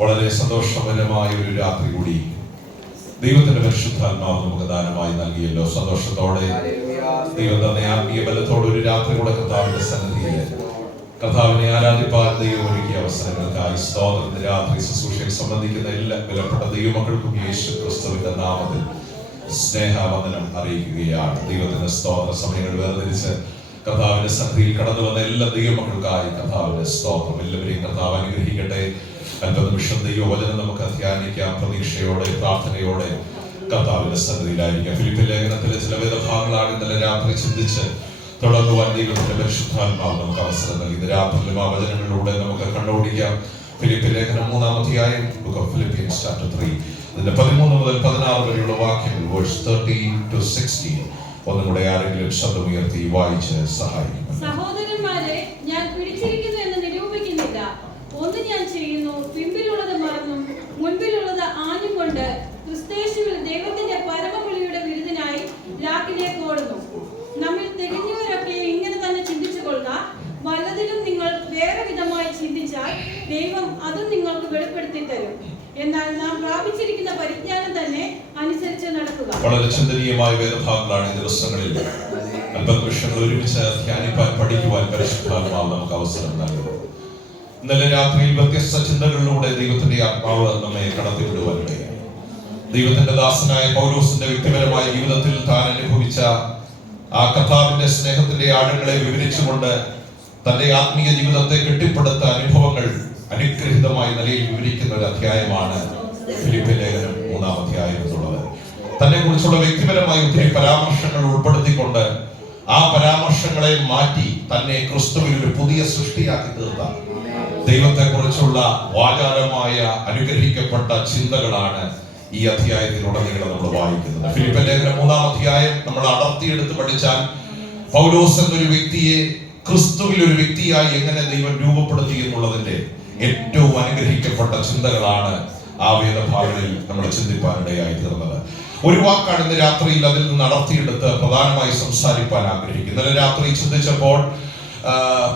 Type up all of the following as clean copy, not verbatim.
വളരെ സന്തോഷപരമായ ഒരു രാത്രി കൂടി ദൈവത്തിന്റെ പരിശുദ്ധാത്മാവ് നമുക്ക് ദാനമായി നൽകിയല്ലോ. സന്തോഷത്തോടെ ദൈവം തന്നെ ആത്മീയ ബലത്തോടെ ഒരു രാത്രി കൂടെ കർത്താവിന്റെ സന്നിധിയിൽ കർത്താവിനെ ആരാധിപ്പാൻ ദൈവം ഒരുക്കിയ അവസരങ്ങൾക്കായി സ്തോത്രം. രാത്രി ശുശ്രൂഷയിൽ സംബന്ധിക്കുന്ന എല്ലാ വിലപ്പെട്ട ദൈവമക്കൾക്കും യേശു ക്രിസ്തുവിന്റെ നാമത്തിൽ സ്നേഹവന്ദനം അറിയിക്കുകയാണ്. ദൈവത്തിന്റെ സ്തോത്ര സമയങ്ങൾ വേർതിരിച്ച് കർത്താവിന്റെ സന്നിധിയിൽ കടന്നു വന്ന എല്ലാ ദൈവമക്കൾക്കായി കർത്താവിന്റെ സ്തോത്രം. എല്ലാവരെയും കർത്താവ് അനുഗ്രഹിക്കട്ടെ. അല്പനിമിഷം ദൈവവചനം നമുക്ക് ധ്യാനിക്കാം. പ്രതീക്ഷയോടെ പ്രാർത്ഥനയോടെ കർത്താവിന്റെ സന്നിധിയിലായിരിക്കാം. ഫിലിപ്പിയ ലേഖനത്തിലെ ചില വേദഭാഗങ്ങളാണ് ഇന്നലെ രാത്രി ചിന്തിച്ച് തുടങ്ങുവാൻ ദൈവത്തിന്റെ പരിശുദ്ധാത്മാവ് നമുക്ക് അവസരം നൽകി. ഇന്ന് രാത്രിയിലും ആ വചനങ്ങളിലൂടെ നമുക്ക് കണ്ടുപിടിക്കാം. ഫിലിപ്പിയ ലേഖനം 3-ാം അധ്യായം, ബുക്ക് ഓഫ് ഫിലിപ്പിയൻസ് ചാപ്റ്റർ 3, അതിന്റെ 13 മുതൽ 16 വരെയുള്ള വാക്യങ്ങൾ, വേഴ്സ് 13 to 16. ഒന്നും കൂടെ ആരെങ്കിലും ശബ്ദമുയർത്തി വായിച്ച് സഹായിക്കും. സഹോദരന്മാരെ, ഞാൻ പിടിച്ചിരിക്കുന്നു എന്ന് നിരൂപിക്കുന്നില്ല. ഒന്ന് ഞാൻ ചെയ്യുന്നു, പിമ്പിലുള്ളത് മറന്നും മുൻപിലുള്ളത് ആഞ്ഞും കൊണ്ട് ക്രിസ്തയേശുവിൽ ദൈവത്തിന്റെ പരമവിളിയുടെ വിരുദ്ധനായി ലാക്കിലേക്ക് ഓടുന്നു. നമ്മിൽ തികഞ്ഞവരൊക്കെ ഇങ്ങനെ തന്നെ ചിന്തിച്ചു കൊള്ളുക. വല്ലതിലും നിങ്ങൾ വേറെ വിധമായി ചിന്തിച്ചാൽ ദൈവം അതും നിങ്ങൾക്ക് വെളിപ്പെടുത്തി തരും. എന്നാൽ നാം പ്രാപിച്ചിരിക്കുന്ന പരിജ്ഞാനം തന്നെ അനുസരിച്ച് നടക്കുക. വളരെ ചിന്തനീയമായ വേദഭാഗങ്ങളാണ് ഈ ദിവസങ്ങളിൽ അല്പനിമിഷങ്ങൾ ഒരുമിച്ച് ധ്യാനിപ്പാൻ പഠിക്കുവാൻ പരിശുദ്ധാത്മാവ് നമുക്ക് അവസരം നൽകുന്നു. ഇന്നലെ രാത്രിയിൽ വ്യത്യസ്ത ചിന്തകളിലൂടെ ദൈവത്തിന്റെ ആത്മാവ് നമ്മെ കടത്തിവിടുവാനിടയായി. ദൈവത്തിന്റെ ദാസനായ പൗലോസിന്റെ വ്യക്തിപരമായ ജീവിതത്തിൽ താൻ അനുഭവിച്ച ആ കർത്താവിന്റെ സ്നേഹത്തിന്റെ ആഴങ്ങളെ വിവരിച്ചുകൊണ്ട് തന്റെ ആത്മീയ ജീവിതത്തെ കെട്ടിപ്പടുത്ത അനുഭവങ്ങൾ അനുഗ്രഹീതമായ നിലയിൽ വിവരിക്കുന്ന ഒരു അധ്യായമാണ് ഫിലിപ്പിയ ലേഖനം 3-ാം അധ്യായം എന്നുള്ളത്. തന്നെ കുറിച്ചുള്ള വ്യക്തിപരമായ ഒത്തിരി പരാമർശങ്ങൾ ഉൾപ്പെടുത്തിക്കൊണ്ട് ആ പരാമർശങ്ങളെ മാറ്റി തന്നെ ക്രിസ്തുവിൽ ഒരു പുതിയ സൃഷ്ടിയാക്കി തീർത്ത ദൈവത്തെ കുറിച്ചുള്ള വാചാലമായ അനുഗ്രഹിക്കപ്പെട്ട ചിന്തകളാണ് ഈ അധ്യായത്തിലുടനീളം നമ്മൾ വായിക്കുന്നത്. ഫിലിപ്പിയ ലേഖനം 3-ാം അധ്യായം നമ്മൾ അടർത്തിയെടുത്ത് പഠിച്ചാൽ പൗലോസ് എന്നൊരു വ്യക്തിയെ ക്രിസ്തുവിൽ ഒരു വ്യക്തിയായി എങ്ങനെ ദൈവം രൂപപ്പെടുത്തി എന്നുള്ളതിന്റെ ഏറ്റവും അനുഗ്രഹിക്കപ്പെട്ട ചിന്തകളാണ് ആ വേദഭാഗങ്ങളിൽ നമ്മൾ ചിന്തിപ്പാനിടയായി തീർന്നത്. ഒരു വാക്കാണ് ഇന്ന് രാത്രിയിൽ അതിൽ നിന്ന് അടർത്തിയെടുത്ത് പ്രധാനമായി സംസാരിക്കാൻ ആഗ്രഹിക്കുന്നത്. ഇന്നലെ രാത്രി ചിന്തിച്ചപ്പോൾ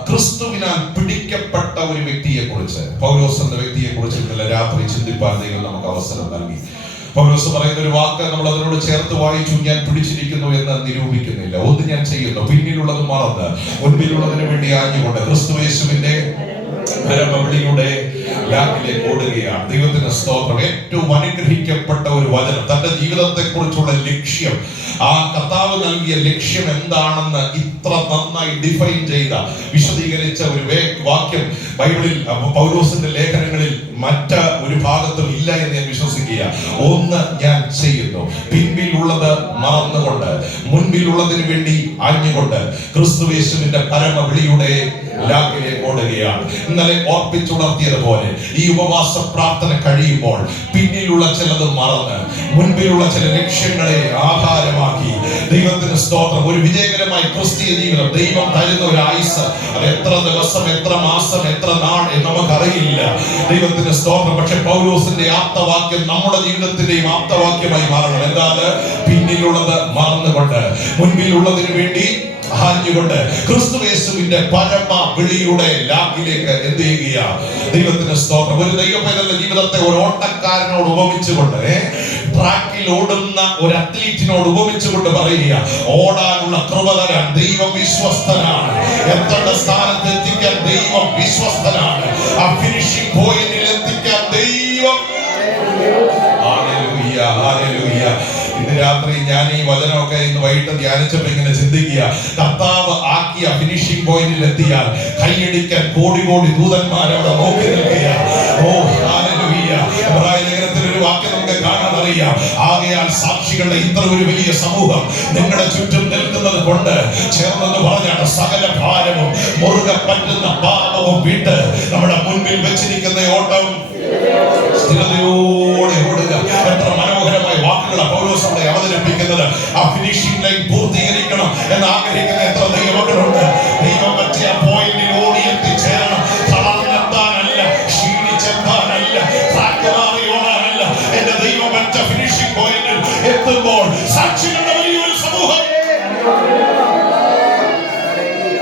ക്രിസ്തുവിനാൽ പിടിക്കപ്പെട്ട ഒരു വ്യക്തിയെ കുറിച്ച്, പൗലോസ് എന്ന വ്യക്തിയെ കുറിച്ച് ഇന്നലെ രാത്രി ചിന്തിപ്പാൻ ദൈവം നമുക്ക് അവസരം നൽകി. പൗലോസ് പറയുന്ന ഒരു വാക്ക് നമ്മൾ അതിനോട് ചേർത്ത് വായിച്ചു. ഞാൻ പിടിച്ചിരിക്കുന്നു എന്ന് നിരൂപിക്കുന്നില്ല. ഒന്ന് ഞാൻ ചെയ്യുന്നു, പിന്നിലുള്ളത് മറന്ന് മുൻപിലുള്ളതിന് വേണ്ടി ആഞ്ഞുകൊണ്ട് ക്രിസ്തുയേശുവിന്റെ പരമവിളിയുടെ ലാക്കിലേക്ക് ഓടുകയാണ്. ദൈവത്തിന്റെ സ്തോത്രം. ഏറ്റവും അനുഗ്രഹിക്കപ്പെട്ട ഒരു വചനം, തന്റെ ജീവിതത്തെ കുറിച്ചുള്ള ലക്ഷ്യം, ആ കർത്താവ് നൽകിയ ലക്ഷ്യം എന്താണെന്ന് ഇത്ര നന്നായി ഡിഫൈൻ ചെയ്ത വിശദീകരിച്ച ഒരു വാക്യം ബൈബിളിൽ പൗലോസിന്റെ ലേഖനങ്ങളിൽ മറ്റ് ഒരു ഭാഗത്തും ഇല്ല എന്ന് ഞാൻ വിശ്വസിക്കുക. ഒന്ന് ഞാൻ ചെയ്യുന്നു, പിൻപിലുള്ളത് മറന്നുകൊണ്ട് മുൻപിലുള്ളതിന് വേണ്ടി ആഞ്ഞുകൊണ്ട് ക്രിസ്തുയേശുവിന്റെ പരമവിളിയുടെ ലാക്കിലേക്ക് ഓടുകയാണ്. ഇന്നലെ ഓർപ്പിച്ചുണർത്തിയതുപോലെ ഈ ഉപവാസ പ്രാർത്ഥന കഴിയുമ്പോൾ പിന്നിലുള്ള ചിലത് മറന്ന് മുൻപിലുള്ള ചില ലക്ഷ്യങ്ങളെ ആധാരമാക്കി ദൈവത്തിന് സ്തോത്രം. ഒരു വിജയകരമായ ക്രിസ്തീയ ജീവിതം ദൈവം തരുന്ന ഒരു ആയുസ്, അത് എത്ര ദിവസം, എത്ര മാസം, എത്ര നാൾ എന്ന് നമുക്കറിയില്ല. ദൈവത്തിന് സ്തോത്രം. പക്ഷെ പൗലോസിന്റെ ആപ്തവാക്യം നമ്മുടെ ജീവിതത്തിന്റെയും ആപ്തവാക്യമായി മാറണം. എന്താണ്? പിന്നിലുള്ളത് മറന്നുകൊണ്ട് മുൻപിലുള്ളതിന് വേണ്ടി ാഞ്ഞുകൊണ്ട് ക്രിസ്തുയേശുവിന്റെ പരമ വിളിയുടെ ലാക്കിലേക്ക് എന്ത് ചെയ്യുക? ദൈവത്തിന്റെ സ്തോത്രം. ഒരു ദൈവപൈതലിന്റെ ജീവിതത്തെ ഒരു ഓട്ടക്കാരനോട് ഉപമിച്ചുകൊണ്ട്, ട്രാക്കിൽ ഓടുന്ന ഒരു അത്ലീറ്റിനോട് ഉപമിച്ചുകൊണ്ട് പറയുക, ഓടാനുള്ള കൃപ തരാൻ ദൈവം വിശ്വസ്തനാണ്. എത്തേണ്ട സ്ഥാനത്ത് എത്തിക്കാൻ ദൈവം വിശ്വസ്തനാണ്. ആ ഫിനിഷിംഗ് പോയിന്റിൽ എത്തിക്കാൻ ദൈവം. Hallelujah, hallelujah. ഇന്ന് രാത്രി ഞാൻ ഈ വചനമൊക്കെ ഇന്ന് വൈകിട്ട് ധ്യാനിച്ചപ്പോൾ ഇങ്ങനെ ചിന്തിക്കുക, കർത്താവ് ആക്കിയ ഫിനിഷിംഗ് പോയിന്റിൽ എത്തിയാൽ കൈയടിക്കാൻ കോടി കോടി ദൂതന്മാരവിടെ നോക്കി നിൽക്കുക. ഓ ഹല്ലേലൂയ. എബ്രായ ലേഖനത്തിൽ ഒരു വാക്യം നമുക്ക് കാണാൻ അറിയാം, ആകയാൽ സാക്ഷികളുടെ ഇത്ര ഒരു വലിയ സമൂഹം നിങ്ങളുടെ ചുറ്റും നിൽക്കുന്നത് കൊണ്ട് ചേർന്നെന്ന് പറഞ്ഞാണ് സകല ഭാരവും മുറുകെ പറ്റുന്ന പാപവും വിട്ട് നമ്മുടെ മുൻപിൽ വെച്ചിരിക്കുന്ന ഓട്ടം സ്ഥിരതയോടെ ഓടുക. എത്ര മനോഹരമായ വാക്കുകളാണ് പൗലോസ് അവിടെ അവതരിപ്പിക്കുന്നത്. ആ ഫിനിഷിംഗ് ലൈൻ പൂർത്തീകരിക്കണം എന്ന് ആഗ്രഹിക്കുന്ന എത്ര ദൈവമക്കളുണ്ട്. ദൈവം വെച്ച ആ പോയിന്റിൽ ഓടി എത്തിച്ചേരണം. തളർന്നെത്താനല്ല, ക്ഷീണിച്ചെത്താനല്ല, ട്രാക്ക് മാറി ഓടാനല്ല. എന്റെ ദൈവം വെച്ച ഫിനിഷിംഗ് പോയിന്റിൽ എത്തുമ്പോൾ സാക്ഷികളുടെ വലിയൊരു സമൂഹം.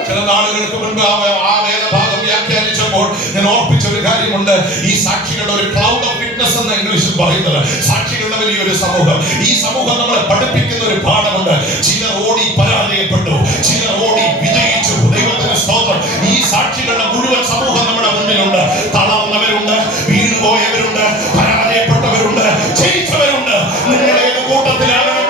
ചില നാളുകൾക്ക് മുൻപ് ആ വേദഭാഗം വ്യാഖ്യാനിച്ചപ്പോൾ ഞാൻ ഓർപ്പിച്ച ഒരു കാര്യമുണ്ട്. ഈ സാക്ഷികളുടെ ഒരു ക്ലൗഡ് ഓഫ് വിറ്റ്നസ് എന്ന് ഇംഗ്ലീഷിൽ പറയുന്നത്. സാക്ഷികളുടെ വലിയൊരു സമൂഹം. ഈ സമൂഹം നമ്മളെ പഠിപ്പിക്കുന്ന ഒരു പാഠമുണ്ട്. ചിലർ ഓടി പരാജയപ്പെട്ടു, ചിലർ ഓടി വിജയിച്ചു. ദൈവത്തിന്റെ സ്തോത്രം. ഈ സാക്ഷികളുടെ മുഴുവൻ സമൂഹം നമ്മുടെ മുന്നിലുണ്ട്. തളർന്നവരുണ്ട്, വീണുപോയവരുണ്ട്, പരാജയപ്പെട്ടവരുണ്ട്, ജയിച്ചവരുണ്ട്. നിങ്ങളേത് കൂട്ടത്തിലാകണം?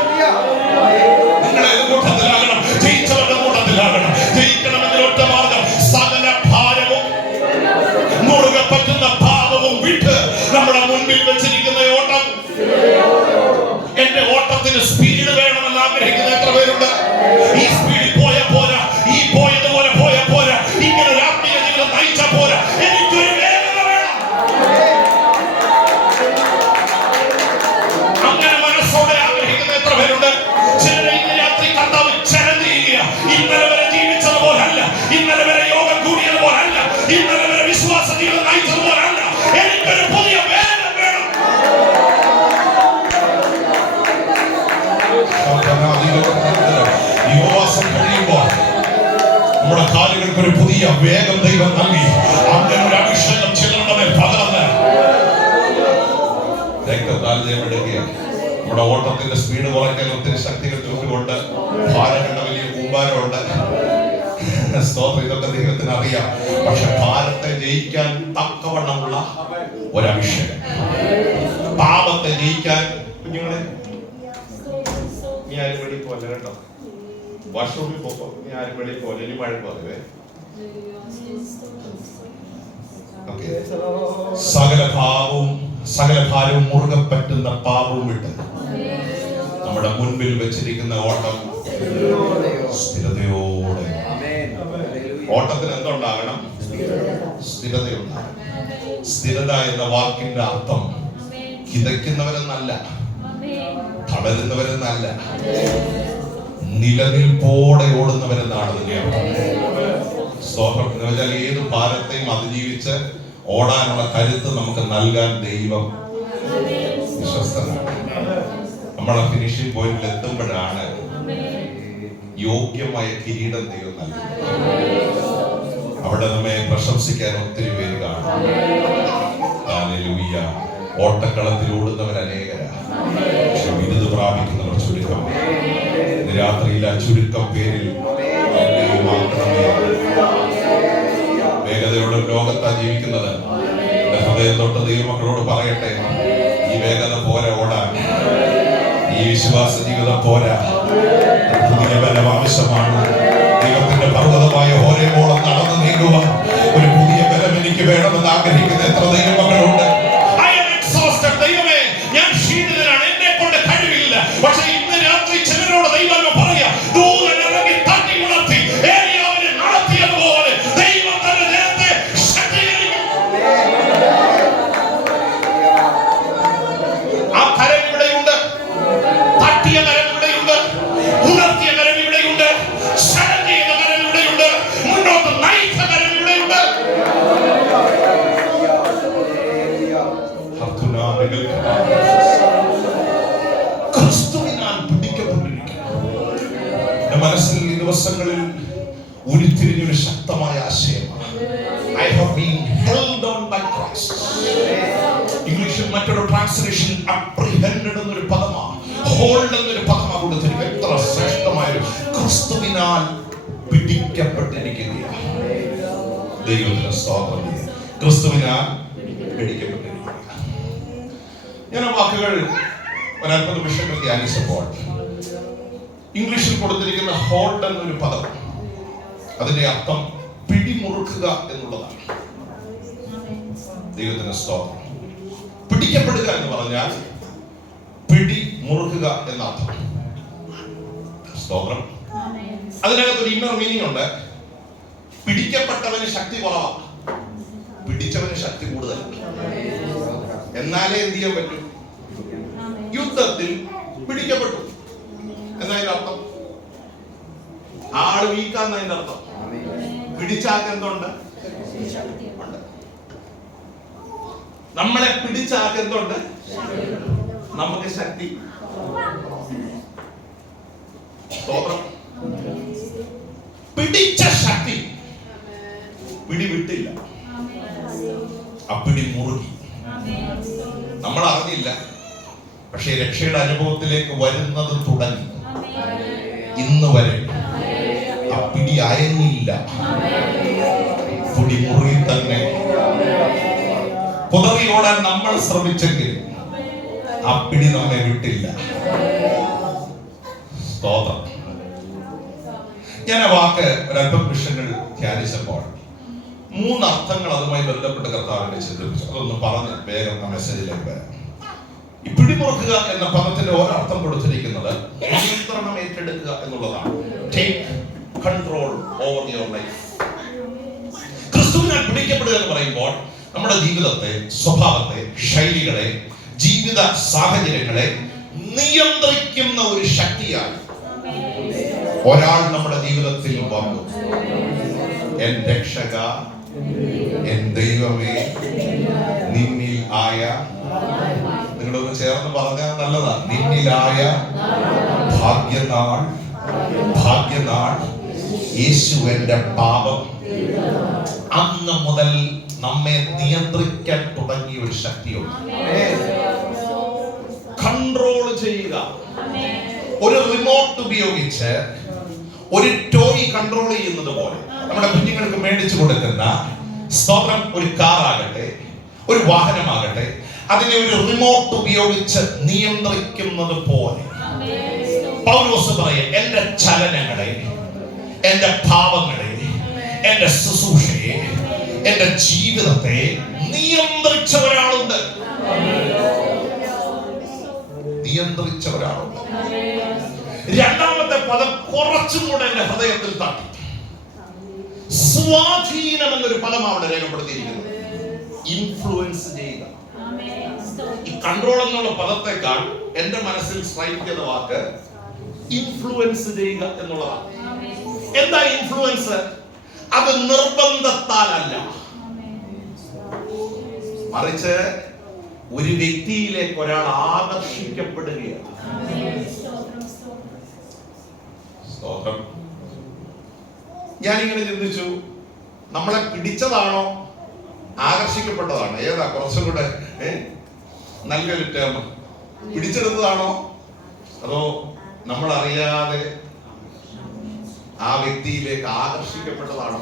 നിങ്ങളേത് കൂട്ടത്തിലാകണം? ജയിച്ചവരുടെ കൂട്ടത്തിലാകണം. ജയിക്കണമെങ്കിൽ ഒറ്റ മാർഗം, സകല ഭാരവും മുറുകെ പറ്റുന്ന ഭാവവും വിട്ട് നമ്മുടെ മുൻപിൽ വെച്ചിരിക്കുന്ന ഓട്ടം. എന്റെ ഓട്ടത്തിന് സ്പീഡ് വേണമെന്ന് ആഗ്രഹിക്കുന്ന എത്ര പേരുണ്ട്? ഈ സ്പീഡിൽ പോയാൽ പോരാ, ഈ പോയതുപോലെ പോയാൽ പോരാ, ഇങ്ങനെ ഒരു ആത്മീയ ജീവിതം നയിച്ചാൽ പോരാ, എനിക്കൊരു വേഗത വേണം. അങ്ങനെ മനസ്സോടെ ആഗ്രഹിക്കുന്ന എത്ര പേരുണ്ട്? ചിലരെ ഇന്ന് രാത്രി കർത്താവ് ചലഞ്ച് ചെയ്യുക. ഇന്നലെ വരെ ജീവിച്ചതുപോലല്ല, ഇന്നലെ വരെ യോഗം കൂടിയതുപോലല്ല, ഇന്നലെ വരെ വിശ്വാസ ജീവിതം നയിച്ചതുപോലല്ല, എനിക്കൊരു പുതിയ വേഗം വേണം. ഈ ഉപവാസം കഴിയുമ്പോൾ നമ്മുടെ കാലുകൾക്ക് ഒരു പുതിയ വേഗം ദൈവം നൽകി. അങ്ങനെ ഒരു അഭിഷേകം ചിലരുടെ മേൽ പകർന്ന് രക്തത്താൽജയമെടുക്കുക. നമ്മുടെ ഓട്ടത്തിന്റെ സ്പീഡ് കുറയ്ക്കാൻ ഒത്തിരി ശക്തികൾ ചുറ്റുകൊണ്ട് ഭാരങ്ങളുടെ വലിയ കൂമ്പാരമുണ്ട്. സ്തോത്രം. ഇതൊക്കെ ദൈവത്തിന് അറിയാം. പക്ഷെ ഭാരത്തെ ജയിക്കാൻ തക്കവണ്ണമുള്ള ഒരഭിഷേകം, പാപത്തെ ജയിക്കാൻ. കുഞ്ഞുങ്ങളെ, നീ ആരും വെളി പോലെ കേട്ടോ, വർഷോപ്പിൽ പോകുമ്പോ നീ ആരും വെളി പോലെ ഇനി മഴ പോകേ. സകല ഭാരവും മുറുകെ പറ്റുന്ന പാപവും വിട്ട് നമ്മുടെ മുൻപിൽ വെച്ചിരിക്കുന്ന ഓട്ടം സ്ഥിരതയോടെ. ഓട്ടത്തിന് എന്തുണ്ടാകണം? സ്ഥിരതയുണ്ടാകണം. സ്ഥിരത എന്ന വാക്കിന്റെ അർത്ഥം കിതയ്ക്കുന്നവരെന്നല്ല, തളരുന്നവരെന്നല്ല, നിലനിൽപ്പോടെ ഓടുന്നവരെന്നാണ് തന്നെയാണ്. സ്തോത്രം. എന്ന് വെച്ചാൽ ഏത് ഭാരത്തെയും അതിജീവിച്ച് ഓടാനുള്ള കരുത്ത് നമുക്ക് നൽകാൻ ദൈവം വിശ്വസ്തനാണ്. നമ്മളെ ഫിനിഷിംഗ് പോയിന്റിൽ എത്തുമ്പോഴാണ് യോഗ്യമായ കിരീടം ദൈവം നൽകുന്നത്. അവിടെ നമ്മെ പ്രശംസിക്കാൻ ഒത്തിരി പേര് കാണും. ഹല്ലേലൂയ. ഓട്ടക്കളത്തിൽ ഓടുന്നവർ അനേകരാണ്, പക്ഷെ ബിരുദ പ്രാപിക്കുന്നവർ ചുരുക്കം. രാത്രിയിൽ ആ ചുരുക്കം പേരിൽ വേഗതയുള്ള ലോകത്താ ജീവിക്കുന്നത്. എന്റെ ഹൃദയം തൊട്ട് ദൈവമക്കളോട് പറയട്ടെ, ഈ വേഗത പോരാ ഓടാൻ, ഈ വിശ്വാസ ജീവിതം പോരാ. പുതിയ ബലം ആവശ്യമാണ്. ദൈവത്തിന്റെ പർവ്വതമായ ഹോരേബോളം നടന്നു നീങ്ങുക. ഒരു പുതിയ ബലം എനിക്ക് വേണമെന്ന് ആഗ്രഹിക്കുന്ന എത്ര ദൈവമക്കളുണ്ട്? ദൈവമേ, ഞാൻ ക്ഷീണിതനാണ്, എന്നെ കൊണ്ട് കഴിവില്ല. പക്ഷെ ഇന്ന് രാത്രി ചിലരോട് ദൈവം പറയാ, ദൂതൻ ഇറങ്ങി തട്ടി ഉണർത്തി ഏലിയാവിനെ നടത്തിയതുപോലെ ദൈവം തന്റെ ജനത്തെ ശക്തീകരിക്കും. ആ കരം ഇവിടെയുണ്ട്, തട്ടിയ കരം ഇവിടെയുണ്ട്, ഉണർത്തിയ കരം ഇവിടെയുണ്ട്, ശരണം ചെയ്ത കരം ഇവിടെയുണ്ട്, മുന്നോട്ട് നയിച്ച കരം ഇവിടെയുണ്ട്. ക്രിസ്തുവിനാൽ പിടിക്കപ്പെട്ടിരിക്കുന്നു. എന്റെ മനസ്സിൽ ഈ ദിവസങ്ങളിൽ ഉരുത്തിരിഞ്ഞൊരു ശക്തമായ ആശയമാണ്. I have been held on by Christ. ഇംഗ്ലീഷിൽ മറ്റൊരു ട്രാൻസ്ലേഷൻ apprehended എന്നൊരു പദമാണ്, ഹോൾഡ് എന്നൊരു പദമാണ് കൊടുത്തിരിക്കുന്നത്. എത്ര ശ്രേഷ്ഠമായ ക്രിസ്തുവിനാൽ പിടിക്കപ്പെട്ടിരിക്കുകയാണ്. ദൈവത്തിന് സ്തോത്രം. ക്രിസ്തുവിനാൽ പിടിക്കപ്പെട്ടിരിക്കുക. ഞാൻ ആ വാക്കുകൾ ഒരല്പ നിമിഷങ്ങൾ ധ്യാനിച്ചപ്പോൾ ഇംഗ്ലീഷിൽ കൊടുത്തിരിക്കുന്ന ഹോൾഡ് എന്നൊരു പദം, അതിന്റെ അർത്ഥം പിടിമുറുക്കുക എന്നുള്ളതാണ്. ദൈവത്തിന് സ്തോത്രം. പിടിക്കപ്പെടുക എന്ന് പറഞ്ഞാൽ പിടി മുറുക്കുക എന്നർത്ഥം. സ്തോത്രം. അതിനകത്തൊരു ഇന്നർ മീനിങ് ഉണ്ട്. പിടിക്കപ്പെട്ടവന് ശക്തി കുറവാണ്, പിടിച്ചവന് ശക്തി കൂടുതലാണ്. എന്നാലേ എന്ത് ചെയ്യാൻ പറ്റൂ? യുദ്ധത്തിൽ പിടിക്കപ്പെട്ടു എന്നതിന്റെ അർത്ഥം ആള് വീക്കാന്നതിന്റെ അർത്ഥം. പിടിച്ചാക്ക് എന്തുണ്ട്? നമ്മളെ പിടിച്ചാക്ക് എന്തുണ്ട്? നമുക്ക് ശക്തി. പിടിച്ച ശക്തി പിടി വിട്ടില്ല, അപ്പിടി മുറുകി. നമ്മൾ അറിഞ്ഞില്ല, പക്ഷേ രക്ഷയുടെ അനുഭവത്തിലേക്ക് വരുന്നത് തുടങ്ങി. ഇന്ന് വരെ ആ പിടി അയഞ്ഞില്ല. പിടിമുറി തന്നെ പുതറിയോടാൻ നമ്മൾ ശ്രമിച്ചെങ്കിൽ ആ പിടി നമ്മെ വിട്ടില്ല. സ്തോത്രം. ഞാൻ ആ വാക്ക് ഒരല്പം വിഷയങ്ങൾ ധ്യാനിച്ചപ്പോൾ 3 അർത്ഥങ്ങൾ അതുമായി ബന്ധപ്പെട്ട് കർത്താവിനെ ചിന്തിപ്പിച്ചു. അതൊന്ന് പറഞ്ഞ് വേഗം ആ മെസ്സേജിലേക്ക് വരാം. ഈ പിടിമുറുക്കുക എന്ന പദത്തിന്റെ ഒരർത്ഥം കൊടുത്തിരിക്കുന്നത് നിയന്ത്രണം ഏറ്റെടുക്കുക എന്നുള്ളതാണ്. Take control over your life. ക്രിസ്തുവിനാൽ പിടിക്കപ്പെടുക എന്ന് പറയുമ്പോൾ നമ്മുടെ ജീവിതത്തെ, സ്വഭാവത്തെ, ശൈലികളെ, ജീവിത സാഹചര്യങ്ങളെ നിയന്ത്രിക്കുന്ന ഒരു ശക്തിയായി ഒരാൾ നമ്മുടെ ജീവിതത്തിൽ വന്നു. എൻ രക്ഷക, എൻ ദൈവമേ, നിന്നിൽ ആയ, നിങ്ങളൊന്ന് ചേർന്ന് പറഞ്ഞാൽ നല്ലതാ, നിന്നിലായ ഭാഗ്യനാൾ, ഭാഗ്യനാൾ, യേശു എന്റെ പാപം. അന്ന് മുതൽ നമ്മെ നിയന്ത്രിക്കാൻ തുടങ്ങിയ ഒരു ശക്തിയുണ്ട്. കൺട്രോൾ ചെയ്യുക. ഒരു റിമോട്ട് ഉപയോഗിച്ച് ഒരു ടോയ് കൺട്രോൾ ചെയ്യുന്നത് പോലെ നമ്മുടെ കുഞ്ഞുങ്ങൾക്ക് മേടിച്ചു കൊടുക്കുന്ന, സ്തോത്രം, ഒരു കാർ ആകട്ടെ, ഒരു വാഹനമാകട്ടെ, അതിനെ ഒരു റിമോട്ട് ഉപയോഗിച്ച് നിയന്ത്രിക്കുന്നത് പോലെ പൗലോസ് പറയും, എന്റെ ചലനങ്ങളെ, എന്റെ ഭാവങ്ങളെ, എന്റെ ശുശ്രൂഷയെ, എന്റെ ജീവിതത്തെ നിയന്ത്രിച്ച ഒരാളുണ്ട്. നിയന്ത്രിച്ച ഒരാളുണ്ട്. രണ്ടാമത്തെ പദം കുറച്ചും കൂടെ എന്റെ ഹൃദയത്തിൽ തട്ടി. സ്വാധീനം എന്നൊരു പദം അവിടെ രേഖപ്പെടുത്തിയിരിക്കുന്നത്. ഇൻഫ്ലുവൻസ് ചെയ്യുക. ഈ കൺട്രോൾ എന്നുള്ള പദത്തെക്കാൾ എന്റെ മനസ്സിൽ സ്ട്രൈക്ക് ചെയ്ത വാക്ക് ഇൻഫ്ലുവൻസ് ചെയ്യുക എന്നുള്ളതാണ്. എന്താ ഇൻഫ്ലുവൻസ്? അത് നിർബന്ധത്താലല്ല, മറിച്ച് ഒരു വ്യക്തിയിലേക്ക് ഒരാൾ ആകർഷിക്കപ്പെടുകയാണ്. സ്തോത്രം. ഞാനിങ്ങനെ ചിന്തിച്ചു, നമ്മളെ പിടിച്ചതാണോ ആകർഷിക്കപ്പെട്ടതാണോ? ഏതാ കുറച്ചും കൂടെ നല്ലൊരു ടേം? പിടിച്ചെടുത്തതാണോ അതോ നമ്മൾ അറിയാതെ ആ വ്യക്തിയിലേക്ക് ആകർഷിക്കപ്പെട്ടതാണോ?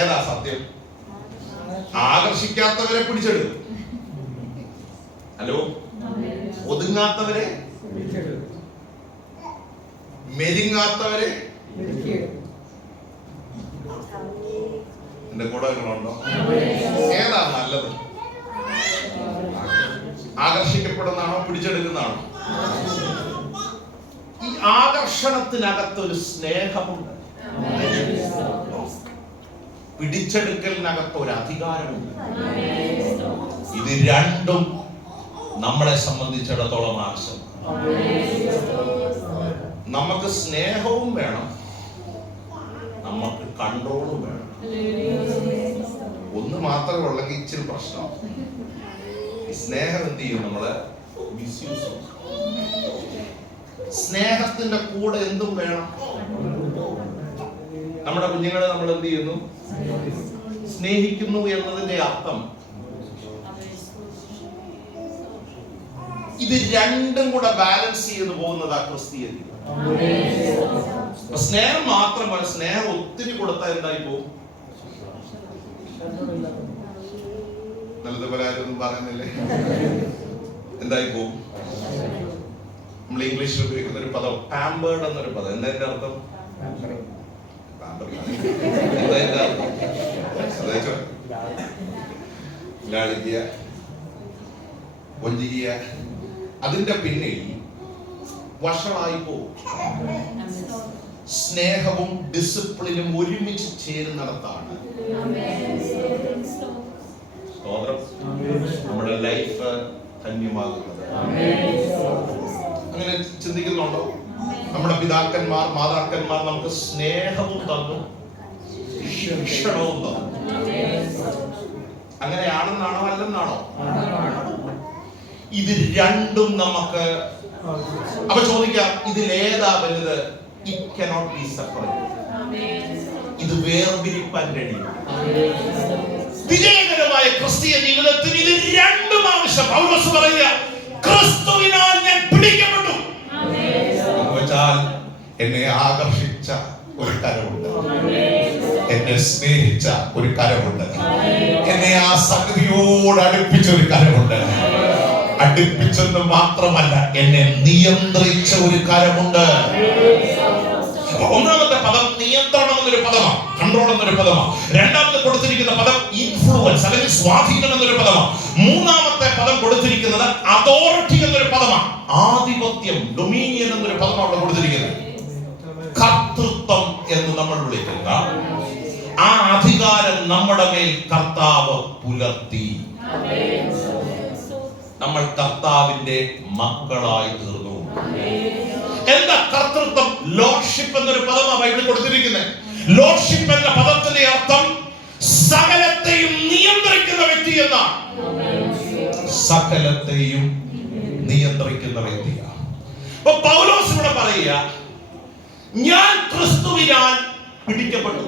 ഏതാ സത്യം? ആകർഷിക്കാത്തവരെ പിടിച്ചെടുക്കും. ഹലോ, ഒതുങ്ങാത്തവരെ, മെരുങ്ങാത്തവരെ. എന്റെ കൂടെ ഉണ്ടോ? ഏതാ നല്ലത്? ആകർഷിക്കപ്പെടുന്നതാണോ പിടിച്ചെടുക്കുന്നതാണോ? ഈ ആകർഷണത്തിനകത്തൊരു സ്നേഹമുണ്ട്, പിടിച്ചെടുക്കലിനകത്ത് ഒരു അധികാരമുണ്ട്. ഇത് രണ്ടും നമ്മളെ സംബന്ധിച്ചിടത്തോളം ആവശ്യം. നമുക്ക് സ്നേഹവും വേണം, നമുക്ക് കൺട്രോളും വേണം. ഒന്ന് മാത്രമേ ഉള്ളെങ്കിൽ ഇച്ചിരി പ്രശ്നം. സ്നേഹം എന്ത് ചെയ്യും? നമ്മള് മിസ്യൂസ്. സ്നേഹത്തിന്റെ കൂടെ എന്തും വേണം. നമ്മുടെ കുഞ്ഞുങ്ങളെ നമ്മൾ എന്ത് ചെയ്യുന്നു? സ്നേഹിക്കുന്നു എന്നതിന്റെ അർത്ഥം ഇത് രണ്ടും കൂടെ ബാലൻസ് ചെയ്ത് പോകുന്നതാ ക്രിസ്തീയത. സ്നേഹം മാത്രമല്ല, സ്നേഹം ഒത്തിരി കൊടുത്താൽ എന്തായി പോകും? നല്ലതുപോലെ ആരും പറയുന്നില്ലേ? എന്തായി പോകും? നമ്മൾ ഇംഗ്ലീഷിൽ ഉപയോഗിക്കുന്ന ഒരു പദം പാമ്പേർഡ് എന്നൊരു പദം. എന്താ എന്റെ അർത്ഥം? ലാളിക്കുക, കൊഞ്ചിക്കുക. അതിന്റെ പിന്നിൽ വഷളായി പോകും. സ്നേഹവും ഡിസിപ്ലിനും ഒരുമിച്ച് ചേരുന്നിടത്താണ് നമ്മുടെ ലൈഫ് ധന്യമാകുന്നത്. അങ്ങനെ ചിന്തിക്കുന്നുണ്ടോ? നമ്മുടെ പിതാക്കന്മാർ, മാതാക്കന്മാർ നമുക്ക് സ്നേഹവും തന്നു, ശിക്ഷണവും തന്നു. അങ്ങനെയാണെന്നാണോ അല്ലെന്നാണോ? ഇത് രണ്ടും നമുക്ക്. അപ്പൊ ചോദിക്കാം, ഇതിലേതാ വലുത്? It cannot be separated. ഇത് വേർതിരിപ്പാൻ കഴിയും. വിജയകരമായി ക്രിസ്തീയ ജീവിതത്തിന് ഇത് രണ്ടും ആവശ്യം. പൗലോസ് പറയുക, ക്രിസ്തുവിനാൽ ഞാൻ പിടിക്കപ്പെട്ടു എന്ന് വെച്ചാൽ എന്നെ ആകർഷിച്ച ഒരു കരമുണ്ട്, എന്നെ സ്നേഹിച്ച ഒരു കരമുണ്ട്, എന്നെ ആ സംഗതിയോട് അടുപ്പിച്ച ഒരു കരമുണ്ട്. അടുപ്പിച്ചെന്ന് മാത്രമല്ല, എന്നെ നിയന്ത്രിച്ച ഒരു കരമുണ്ട്. ഒന്നാമത്തെ പദം നിയന്ത്രണം എന്നൊരു പദമാണ്, കൺട്രോൾ എന്നൊരു പദമാണ്. രണ്ടാമത്തെ കൊടുത്തിരിക്കുന്ന പദം ഇൻഫ്ലുവൻസ് അല്ലെങ്കിൽ സ്വാധീനം എന്നൊരു പദമാണ്. മൂന്നാമത്തെ പദം കൊടുത്തിരിക്കുന്നത് അതോറിറ്റി എന്നൊരു പദമാണ്, ആധിപത്യം, ഡൊമീനിയൻ എന്നൊരു പദമാണ് അവിടെ കൊടുത്തിരിക്കുന്നത്. കർത്തൃത്വം എന്ന് നമ്മൾ വിളിക്കുന്ന ആ അധികാരം നമ്മുടെ മേൽ കർത്താവ് പുലർത്തി. നമ്മൾ കർത്താവിന്റെ മക്കളായി തീർന്നു. എന്താ കർത്തൃത്വം? ലോർഡ്ഷിപ്പ് എന്നൊരു പദമാണ് ബൈബിളിൽ കൊടുത്തിരിക്കുന്നത്. ലോർഡ്ഷിപ്പ് എന്ന പദത്തിന്റെ അർത്ഥം സകലത്തെയും നിയന്ത്രിക്കുന്ന വ്യക്തി എന്നാണ്. സകലത്തെയും നിയന്ത്രിക്കുന്ന വ്യക്തിയാണ്. അപ്പൊ പൗലോസ് ഇവിടെ പറയുക, ഞാൻ ക്രിസ്തുവിനാൽ പിടിക്കപ്പെട്ടു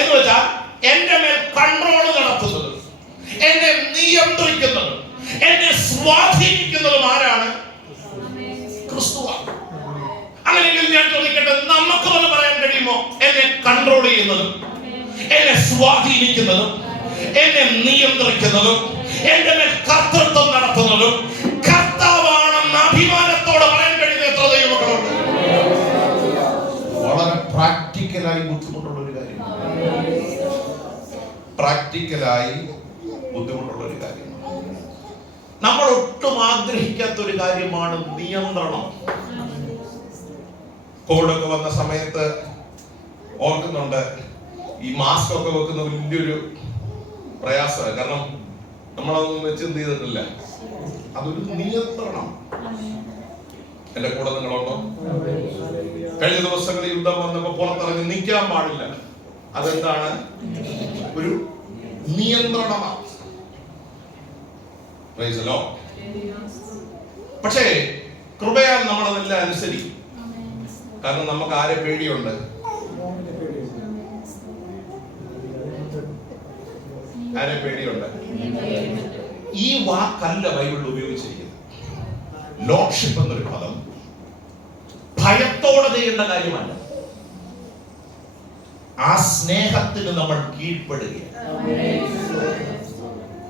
എന്ന് വെച്ചാൽ എന്റെ മേൽ കൺട്രോൾ നടത്തുന്നത്, എന്നെ നിയന്ത്രിക്കുന്നതും എന്നെ സ്വാധീനിക്കുന്നതും ആരാണ്? ക്രിസ്തുവാണ്. അങ്ങനെയെങ്കിൽ ഞാൻ ചോദിക്കട്ടെ, നമുക്ക് വന്ന് പറയാൻ കഴിയുമോ എന്നെ കൺട്രോൾ ചെയ്യുന്നതും എന്നെ സ്വാധീനിക്കുന്നതും എന്നെ നിയന്ത്രിക്കുന്നതും എന്റെ മേൽ കർത്തൃത്വം നടത്തുന്നതും കർത്താവാണെന്ന് അഭിമാനത്തോടെ പറയാൻ കഴിയുന്ന എത്ര ദൈവമക്കളുണ്ട്? വളരെ പ്രാക്ടിക്കലായി ബുദ്ധിമുട്ടുള്ള ഒരു കാര്യം, പ്രാക്ടിക്കലായി ബുദ്ധിമുട്ടുള്ള ഒരു കാര്യം. നമ്മൾ ഒട്ടും ആഗ്രഹിക്കാത്ത ഒരു കാര്യമാണ് നിയന്ത്രണം. കോവിഡൊക്കെ വന്ന സമയത്ത് ഓർക്കുന്നുണ്ട്, ഈ മാസ്ക് ഒക്കെ വെക്കുന്ന വലിയൊരു പ്രയാസമാണ്. കാരണം നമ്മളതൊന്നും വെച്ച് എന്ത് ചെയ്തിട്ടില്ല, അതൊരു നിയന്ത്രണം. എന്റെ കൂടെ നിങ്ങളുണ്ടോ? കഴിഞ്ഞ ദിവസങ്ങളിൽ യുദ്ധം വന്നപ്പോ പുറത്തിറങ്ങി നിൽക്കാൻ പാടില്ല. അതെന്താണ്? ഒരു നിയന്ത്രണമാണ്. പക്ഷേ കൃപയാൽ നമ്മളതെല്ലാം അനുസരിക്കും. കാരണം നമുക്ക് ആരെ പേടിയുണ്ട്? ആരെ പേടിയുണ്ട്? ഈ വാക്കല്ല ബൈബിളിൽ ഉപയോഗിച്ചിരിക്കുന്നത്. ലോർഡ്ഷിപ്പ് എന്നൊരു പദം ഭയത്തോടെ ചെയ്യേണ്ട കാര്യമല്ല. ആ സ്നേഹത്തിന് നമ്മൾ കീഴ്പ്പെടുക.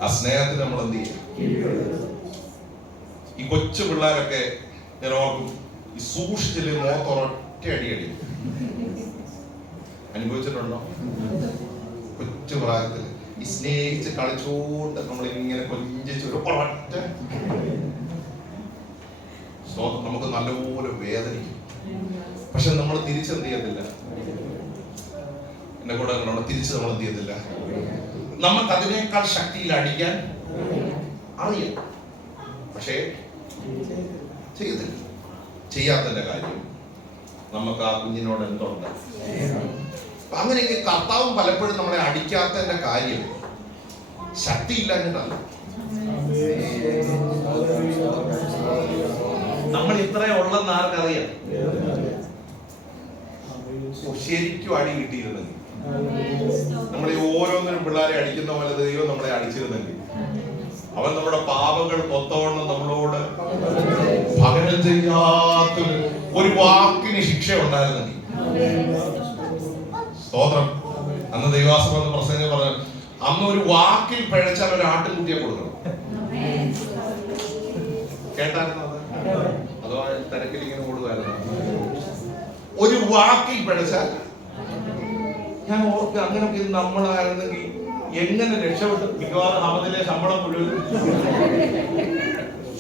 ആ സ്നേഹത്തിന് നമ്മൾ എന്ത് ചെയ്യും? ഈ കൊച്ചു പിള്ളേരൊക്കെ ഞാൻ ഓർക്കും, ഈ സൂക്ഷിച്ചില്ലേ മുഖത്തൊരൊറ്റ അടിയടി അനുഭവിച്ചിട്ടുണ്ടോ? കൊച്ചു പ്രായത്തിൽ ഈ സ്നേഹിച്ച് കളിച്ചോണ്ട് നമ്മൾ ഇങ്ങനെ കൊഞ്ചിച്ച് ഒരു ഒരൊറ്റ നമുക്ക് നല്ലപോലെ വേദനിക്കും. പക്ഷെ നമ്മൾ തിരിച്ചെന്ത് ചെയ്യത്തില്ല. എന്റെ കൂടെ തിരിച്ച് നമ്മൾ എന്ത് ചെയ്യത്തില്ല. നമുക്ക് അതിനേക്കാൾ ശക്തിയിൽ അടിക്കാൻ അറിയാം, പക്ഷേ ചെയ്യത്തില്ല. ചെയ്യാത്തതിന്റെ കാര്യം നമുക്ക് ആ കുഞ്ഞിനോട് എന്തുണ്ട്? അങ്ങനെയെങ്കിൽ കർത്താവും പലപ്പോഴും നമ്മളെ അടിക്കാത്തതിന്റെ കാര്യം ശക്തിയില്ലാഞ്ഞിട്ടല്ല. നമ്മൾ ഇത്രയും ഉള്ളെന്ന് ആർക്കറിയാം? ശരിക്കും അടി കിട്ടിയിരുന്നെങ്കിൽ, നമ്മൾ ഈ ഓരോന്നിനും പിള്ളേരെ അടിക്കുന്ന പോലെ ദൈവം നമ്മളെ അടിച്ചിരുന്നെങ്കിൽ, അവൻ നമ്മുടെ പാപങ്ങൾ പൊത്തോണം നമ്മളോട് പകരം ചെയ്യാത്തൊരു ഒരു വാക്കിന് ശിക്ഷ ഉണ്ടായിരുന്നെങ്കിൽ. സ്തോത്രം. അന്ന് ദൈവാസം എന്ന് പ്രസംഗം പറഞ്ഞു, അന്ന് ഒരു വാക്കിൽ പിഴച്ചാൽ ഒരു ആട്ടിൻകുട്ടിയെ കൊടുക്കണം. കേട്ടായിരുന്നു അത്? അതോ തിരക്കിൽ ഇങ്ങനെ ഓടുകയായിരുന്നു? ഒരു വാക്കിൽ പിഴച്ചാൽ ഞാൻ ഓർക്കുക, അങ്ങനെയൊക്കെ നമ്മളായിരുന്നെങ്കിൽ എങ്ങനെ രക്ഷപ്പെട്ടു? മിക്കവാറും ഹമദിലെ ശമ്പളം മുഴുവൻ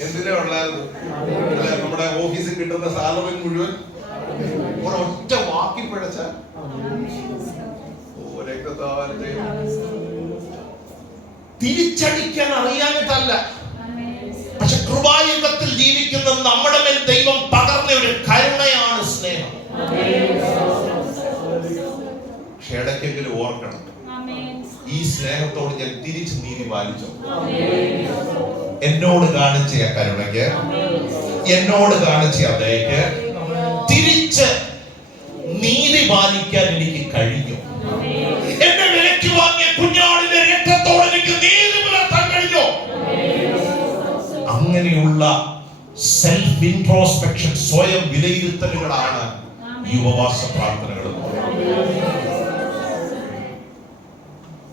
എന്തിനാ ഉള്ളായിരുന്നു? നമ്മുടെ ഓഫീസിൽ കിട്ടുന്ന സാലറി മുഴുവൻ ഒരൊറ്റ വാക്കി പിഴച്ചാൽ തിരിച്ചടിക്കാൻ അറിയാനിട്ടല്ല. പക്ഷെ കൃപായുഗത്തിൽ ജീവിക്കുന്ന നമ്മുടെ മേൽ ദൈവം പകർന്ന ഒരു കരുണയാണ് സ്നേഹം. പക്ഷെ ഇടയ്ക്കെങ്കിലും ഓർക്കണം, ഈ സ്നേഹത്തോട് ഞാൻ തിരിച്ച് നീതി പാലിച്ചു. എന്നോട് കാണിച്ച കരുണയ്ക്ക്, എന്നോട് കാണിച്ച അതേക്ക് തിരിച്ച് നീതി പാലിക്കാൻ എനിക്ക് കഴിഞ്ഞു. എന്നെ വിലയ്ക്ക് വാങ്ങിയ കുഞ്ഞാടിന്റെ ഇൻട്രോസ്പെക്ഷൻ, സ്വയം വിലയിരുത്തലുകളാണ് ഈ ഉപവാസ പ്രാർത്ഥനകൾ.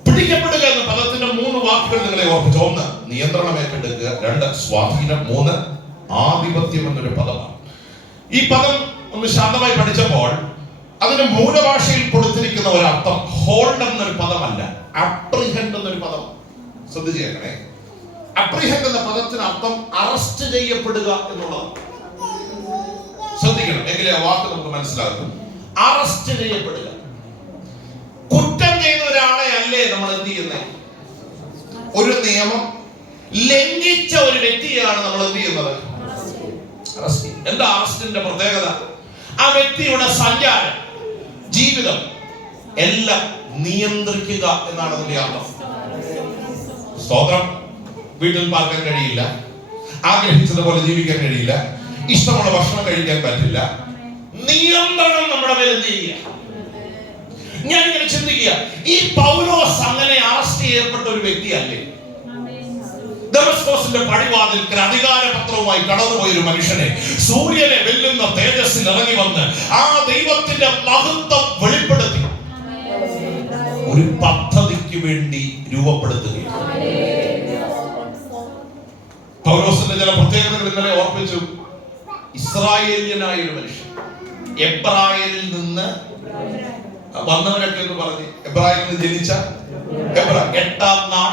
പിടിക്കപ്പെടുക എന്ന പദത്തിന്റെ 3 വാക്കുകൾ നിങ്ങളെ ഓർപ്പിച്ചു. 1 നിയന്ത്രണം ഏറ്റെടുക്കുക, 2 സ്വാധീനം, 3 ആധിപത്യം എന്നൊരു പദമാണ്. ഈ പദം ഒന്ന് ശാന്തമായി പഠിച്ചപ്പോൾ അതിന് മൂലഭാഷയിൽ കൊടുത്തിരിക്കുന്ന ഒരർത്ഥം ഹോൾഡ് എന്നൊരു പദമല്ല, അപ്രിഹെൻഡ് എന്നൊരു പദം. ശ്രദ്ധിച്ചു കേൾക്കണേ. അപ്രിഹെൻഡ് എന്ന പദത്തിന് അർത്ഥം അറസ്റ്റ് ചെയ്യപ്പെടുക എന്നുള്ളതാണ്. ശ്രദ്ധിക്കണം, എങ്കിലേ ആ വാക്ക് നമുക്ക് മനസ്സിലാകും. അറസ്റ്റ് ചെയ്യപ്പെടുക. കുറ്റം ചെയ്ത ഒരാളെ അല്ലേ നമ്മൾ എന്ത് ചെയ്യുന്നത്? ഒരു നിയമം ലംഘിച്ച ഒരു വ്യക്തിയാണ് നമ്മൾ എന്ത് ചെയ്യുന്നത്? അറസ്റ്റ്. എന്താ അറസ്റ്റിന്റെ പ്രത്യേകത? ആ വ്യക്തിയുടെ സഞ്ചാരം, ജീവിതം എല്ലാം നിയന്ത്രിക്കുക എന്നാണ് അതിന്റെ അർത്ഥം. സ്തോത്രം. വീട്ടിൽ പാർക്കാൻ കഴിയില്ല, ആഗ്രഹിച്ചതുപോലെ ജീവിക്കാൻ കഴിയില്ല, ഇഷ്ടമുള്ള ഭക്ഷണം കഴിക്കാൻ പറ്റില്ല. നിയന്ത്രണം നമ്മുടെ മേൽ എന്ത് ചെയ്യുക? ഞാൻ ഇങ്ങനെ ചിന്തിക്കുക, ഈ പൗലോസ് അങ്ങനെ അറസ്റ്റ് ചെയ്യപ്പെട്ട ഒരു വ്യക്തിയല്ലേ? ദമസ്കോസിന്റെ പടിവാതിൽക്കൽ അധികാരപത്രവുമായി കടന്നുപോയ ഒരു മനുഷ്യനെ സൂര്യനെ വെല്ലുന്ന തേജസ്സിൽ ഇറങ്ങി വന്ന് ആ ദൈവത്തിന്റെ മഹത്വം വെളിപ്പെടുത്തി ഒരു പദ്ധതിക്ക് വേണ്ടി രൂപപ്പെടുത്തുകയാണ്. പൗലോസിന്റെ ചില പ്രത്യേകതകൾ ഇന്നലെ ഓർപ്പിച്ചു. ഇസ്രായേലിയനായ ഒരു മനുഷ്യൻ, എബ്രായരിൽ നിന്ന് വന്നവരൊക്കെ എന്ന് പറഞ്ഞ് എബ്രായരിൽ നിന്ന് ജനിച്ച എബ്രായ, 8-ാം നാൾ